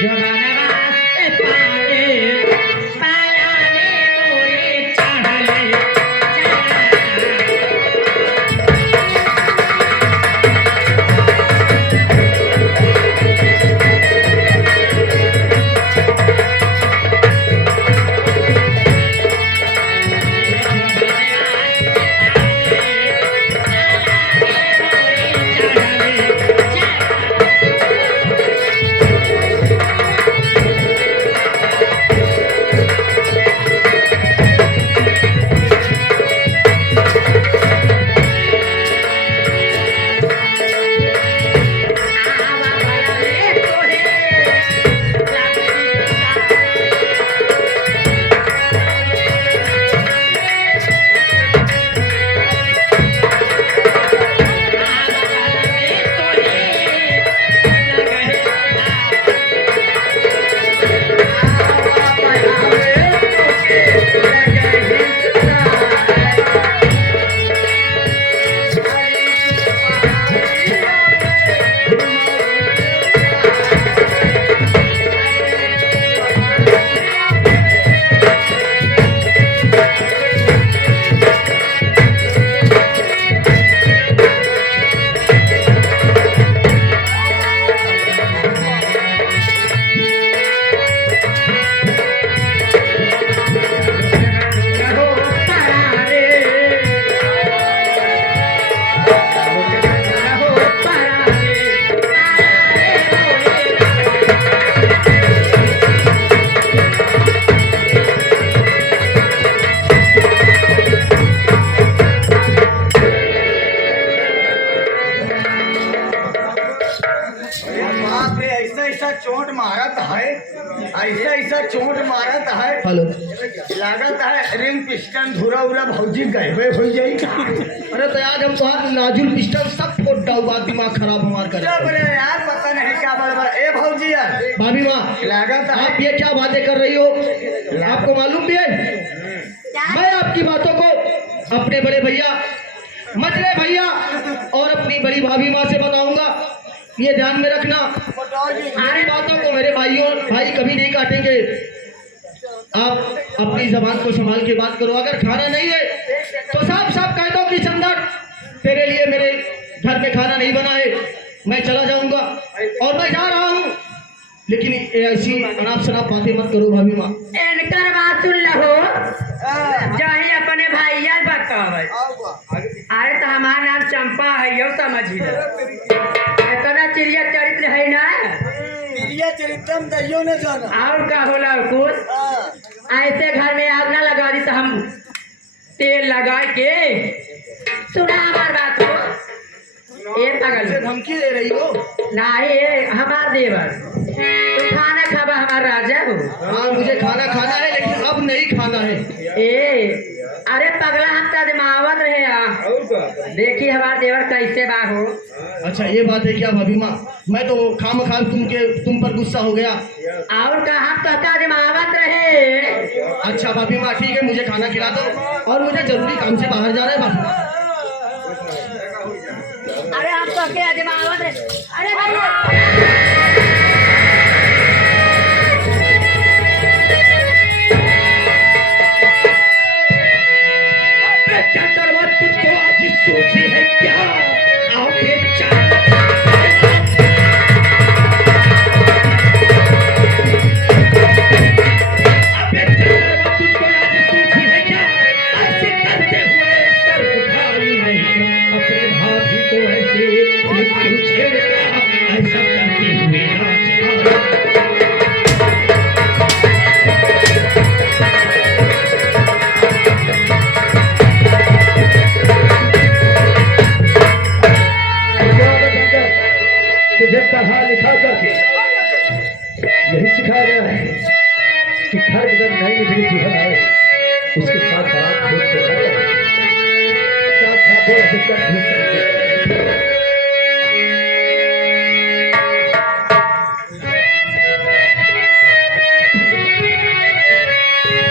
जो बनवाते पारे पायाने मोरे चढ़ले चोट मारत है ऐसा चोट मारत है हेलो लागत है रिंग पिस्टन धुरा उरा भौजी गए हो जाई अरे तो आज हम तुहार नाजुल पिस्टल सब फोड़ता हुआ दिमाग खराब हमार कर चुप रे यार पता नहीं क्या बड़बड़ ए भौजी यार भाभी माँ लागत है आप ये क्या बातें कर रही हो आपको मालूम भी है मैं आपकी बातों को अपने बड़े भैया मजले भैया और अपनी बड़ी भाभी माँ से बताऊंगा ये ध्यान में रखना मेरी बातों को मेरे भाई कभी नहीं काटेंगे आप अपनी जबान को संभाल के बात करो अगर खाना नहीं है तो साफ साफ कह दो कि चंदर तेरे लिए मेरे घर में खाना नहीं बना है मैं चला जाऊंगा और मैं जा रहा हूँ लेकिन ऐसी अनाप शनाप बातें मत करो भाभी माँ इनकर बात सुन लो चाहे अपने भैया बतावे अरे तो हमारा नाम चंपा है यो समझ इतना चिड़िया चरित्र है ना प्रिय चरित्रम दैयो ने जाना। और का होला कुछ ऐसे घर में आग ना लगा दी तो हम तेल लगा के सुना हमार बात को ये पागल धमकी दे रही हो नहीं हमार देवर तो खाना खाबा हमार राजा हो हाँ मुझे खाना खाना है लेकिन अब नहीं खाना है ए अरे पगला हम तो जमावत रहे देखी हमारा देवर कैसे बा हो। अच्छा ये बात है क्या भाभी माँ? मैं तो खाम तुम पर गुस्सा हो गया। और का हम तो जमावत रहे। अच्छा भाभी माँ ठीक है, मुझे खाना खिला दो और मुझे जरूरी काम से बाहर जाना है भाभी माँ। अरे हम तो क्या जमावत रहे। अरे भैया तुझको आज सोची है क्या? आओ बेचा तुझको आज सोची है क्या? ऐसे करते हुए सर उठाई नहीं, अपने भाभी को ऐसे क्यों छेड़ता? ऐसा करते हुए नाच तुझे पढ़ा लिखा करके यही सिखाया गया है कि घर अगर नई निकली दुल्हन आए उसके साथ बात खूब से करना है, साथ हाथों से कर खूब करते हैं।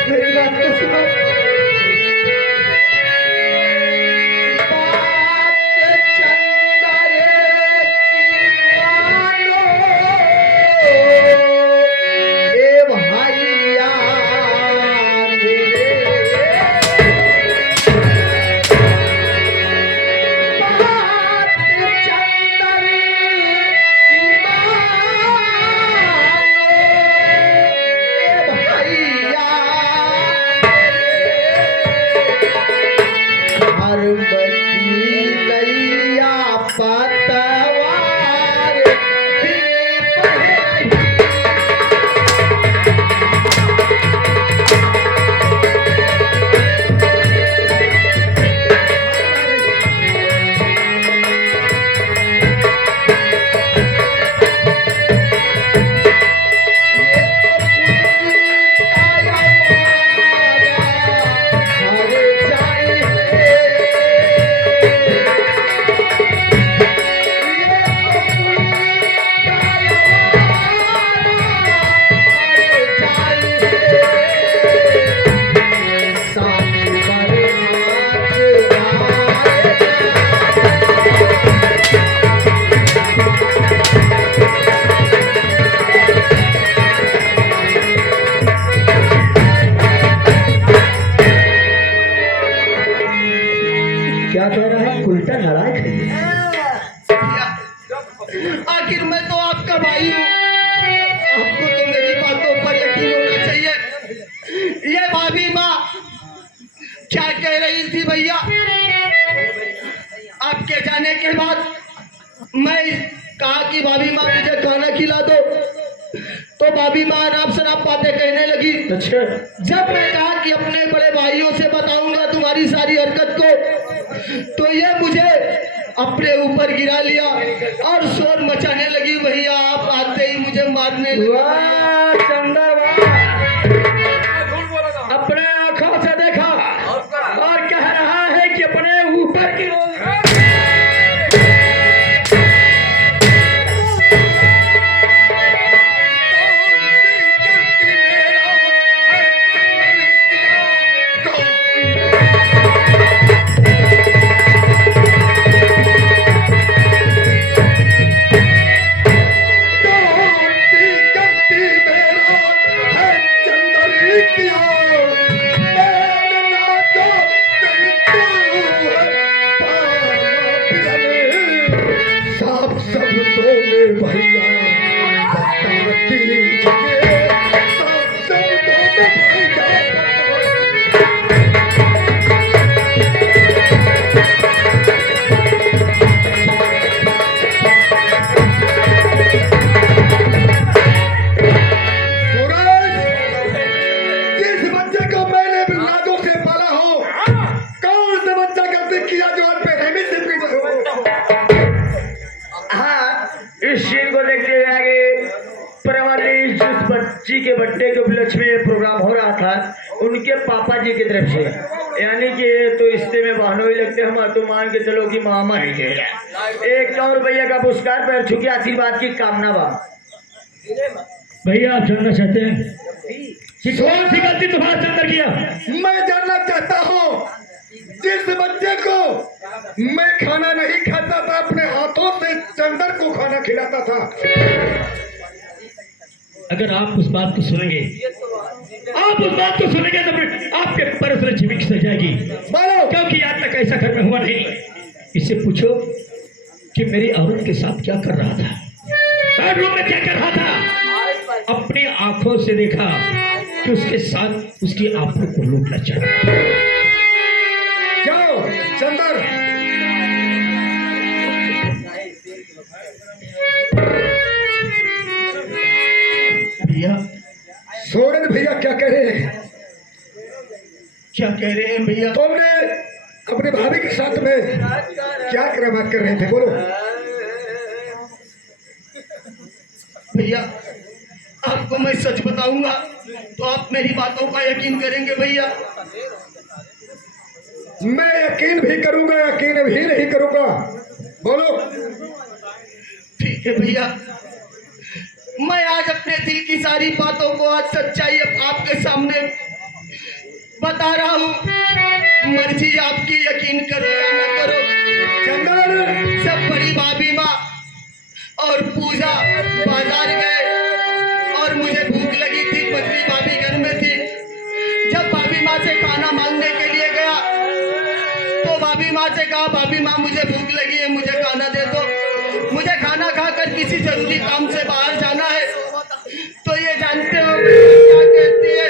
मेरी बात तो सुनो। क्या कह रहा है? उल्टा लड़ाई खाइए। आखिर मैं तो आपका भाई हूँ, आपको तो मेरी बातों पर यकीन होना चाहिए। ये भाभी माँ क्या कह रही थी भैया? आपके जाने के बाद मैं कहा कि भाभी माँ मुझे खाना खिला दो, तो भाभी माँ आराम शराब बातें कहने लगी। अच्छा, जब मैं कहा कि अपने बड़े भाइयों से बताऊंगा तुम्हारी सारी हरकत को, तो ये मुझे अपने ऊपर गिरा लिया और शोर मचाने लगी। भैया आप आते ही मुझे मारने लगे। वाह चंदा वाह, अपने आंखों से देखा और कह रहा है कि अपने ऊपर की बच्ची के बर्थडे के उपलक्ष्य में प्रोग्राम हो रहा था उनके पापा जी की तरफ से। यानी कि ये तो रिश्ते में बहनों ही लगते हम, तो मान के चलो कि मामा ही दे रहा है। 100 रुपया का पुरस्कार पैर छू के आशीर्वाद की कामना बा। भैया आप जानना चाहते हैं कि कौन सी गलती तुम्हारा चंदर किया? मैं जानना चाहता हूँ, जिस बच्चे को मैं खाना नहीं खाता था, अपने हाथों से चंदर को खाना खिलाता था। अगर आप उस बात को सुनेंगे, आप उस बात को सुनेंगे तो फिर आपके परस में झिमिक से जाएगी। बोलो। क्योंकि आज तक ऐसा घर में हुआ नहीं। इससे पूछो कि मेरी औरत के साथ क्या कर रहा था, बेडरूम में क्या कर रहा था। अपनी आंखों से देखा कि उसके साथ उसकी आंखों को लूटना चाहा। जाओ चंदर, भैया सोरेन भैया क्या कह रहे हैं? क्या कह रहे हैं भैया? तुमने अपने भाभी के साथ में क्या करामात कर रहे थे? बोलो। भैया आपको मैं सच बताऊंगा तो आप मेरी बातों का यकीन करेंगे भैया। मैं यकीन भी करूंगा, यकीन भी नहीं करूंगा। बोलो। ठीक है भैया, मैं आज अपने दिल की सारी बातों को आज सच्चाई आपके सामने बता रहा हूँ। मर्जी आपकी, यकीन करो या न करो। चंदर, सब बड़ी भाभी माँ और पूजा बाजार गए और मुझे भूख लगी थी। मछली भाभी घर में थी। जब भाभी माँ से खाना मांगने के लिए गया तो भाभी माँ से कहा, भाभी माँ मुझे भूख लगी है, मुझे खाना दे दो, मुझे खाना खाकर किसी जरूरी काम से बाहर जाना है। तो ये जानते हो क्या कहती है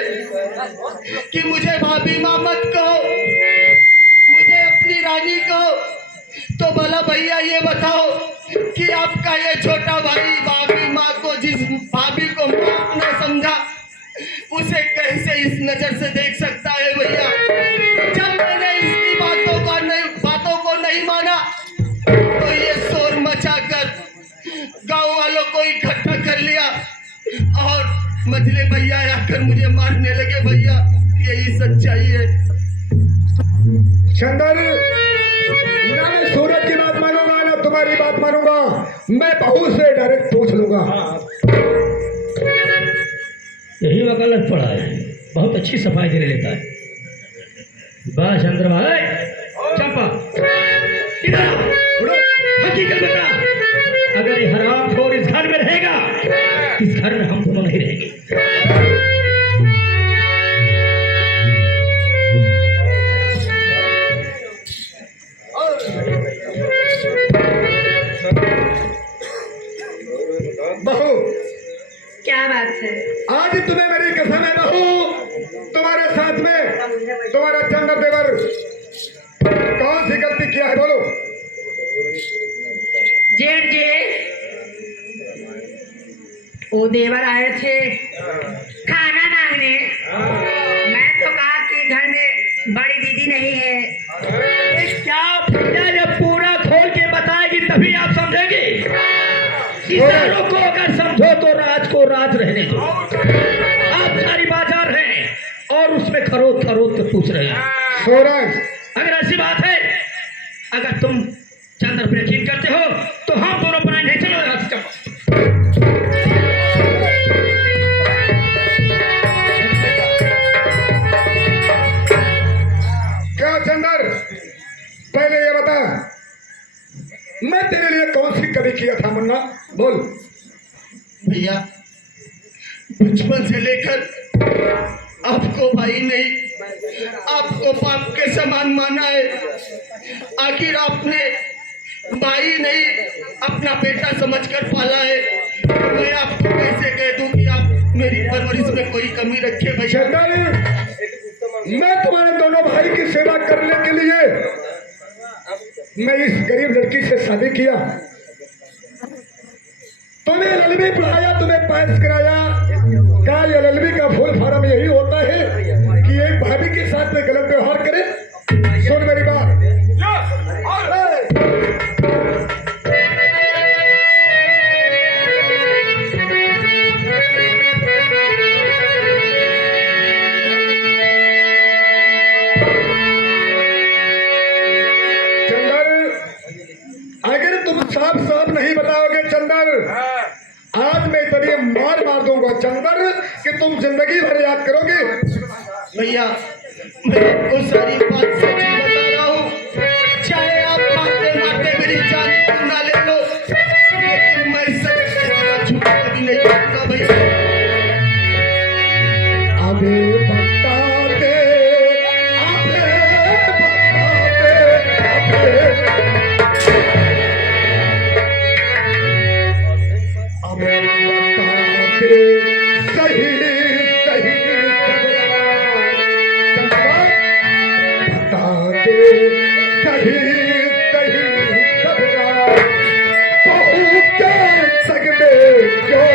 कि मुझे भाभी माँ मत कहो, मुझे अपनी रानी कहो। तो भला भैया ये बताओ कि आपका ये छोटा भाई भाभी माँ को, जिस भाभी को माँ अपना समझा, उसे कैसे इस नजर से देख सकता है भैया? जब मैंने इसकी बातों को नहीं माना तो ये शोर मचाकर गांव वालों को इकट्ठा कर लिया और मझले भैया आकर मुझे मारने लगे। भैया यही सच्चाई है। चंदर, ना मैं सूरज की बात मानूंगा ना तुम्हारी बात मानूंगा। मैं बहू से डायरेक्ट पूछ लूंगा। यही वकालत पड़ा है, बहुत अच्छी सफाई दे लेता है। वाह चंद्र भाई, चंपा इधर आओ। हकीकत बता, अगर ये हरामखोर इस घर में रहेगा, इस घर में हम दोनों नहीं रहेंगे। बहू, क्या बात है? आज तुम्हें मेरी कसम है बहू, तुम्हारे साथ में तुम्हारा चंदर देवर कौन सी गलती किया है? बोलो। जेठ जी, वो देवर आए थे खाना मांगने। मैं तो कहा कि घर में बड़ी दीदी नहीं है। क्या भैया जब पूरा खोल के बताएगी तभी आप समझेंगे। इशारों को अगर समझो तो राज को राज रहने दो। आप सारी बाजार हैं और उसमें खरोद खरोद के पूछ रहे हैं। सूरज, अगर ऐसी बात है, अगर तुम चंद्र पर यकीन करते हो तो हम दोनों बनाएंगे। चलो यहाँ से चलो। क्या चंदर, पहले ये बता, मैं तेरे लिए कौन सी कभी किया था? मुन्ना बोल। भैया बचपन से लेकर आपको भाई नहीं, आपको बाप के समान माना है। आखिर आपने भाई नहीं, अपना बेटा समझकर पाला है। मैं आपको कैसे कह दूं कि आप मेरी परवरिश में कोई कमी रखे भैया? चंदर, मैं तुम्हारे दोनों भाई की सेवा करने के लिए मैं इस गरीब लड़की से शादी किया। तुम्हें एलएलबी पढ़ाया, तुम्हें पास कराया। क्या एलएलबी का फुल फॉर्म यही होता है कि एक भाभी के साथ में गलत व्यवहार करे? सुन मेरी बात। आज मैं इतनी मार मार दूंगा चंदर कि तुम जिंदगी भर याद करोगे। भैया मैं आपको सारी बात सच्ची बता रहा हूँ, चाहे आप मारते मारते मेरी जान क्यों ना ले लो, लेकिन मैं सच का झूठ कभी नहीं बोलूंगा भैया। अबे बता दे, अबे बता दे, सही सही बता दे, सही सही खबरा बहुत सकते क्यों।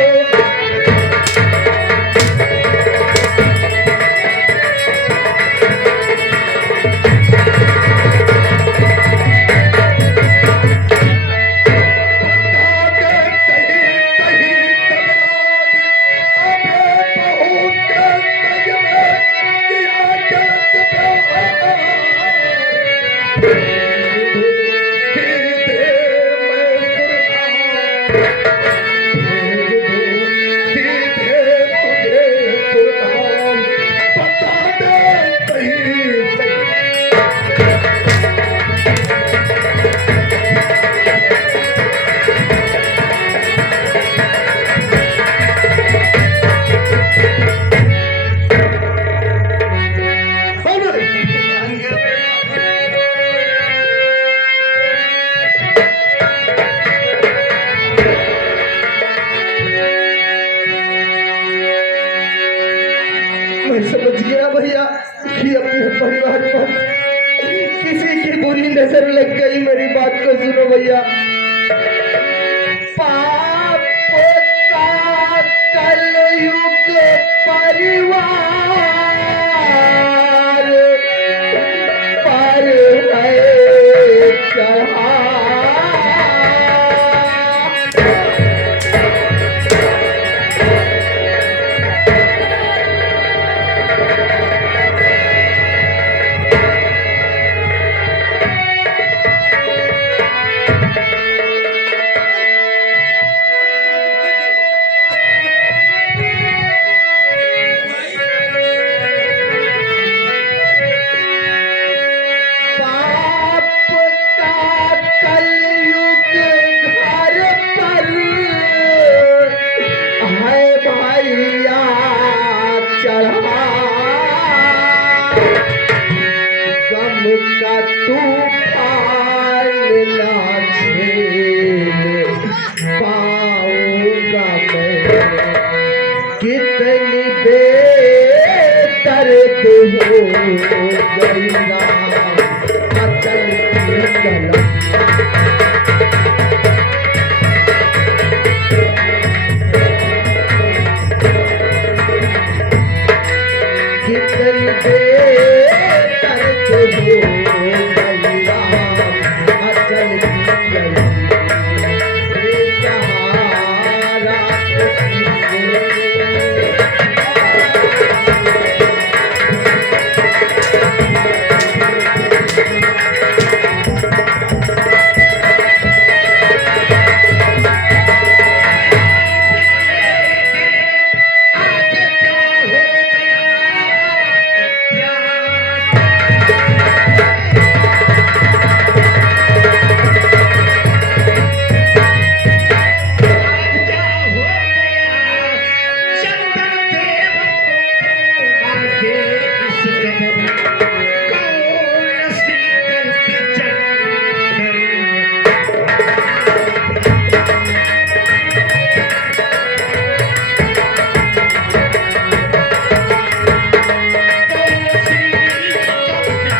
मैं समझ गया भैया कि अपने परिवार पर किसी की बुरी नजर लग गई। मेरी बात को सुनो भैया। पाप का कलयुग परिवार पर है चढ़ा, का तूफान ना झेल पाऊंगा मैं, कितनी बेदर्द हो गई ना।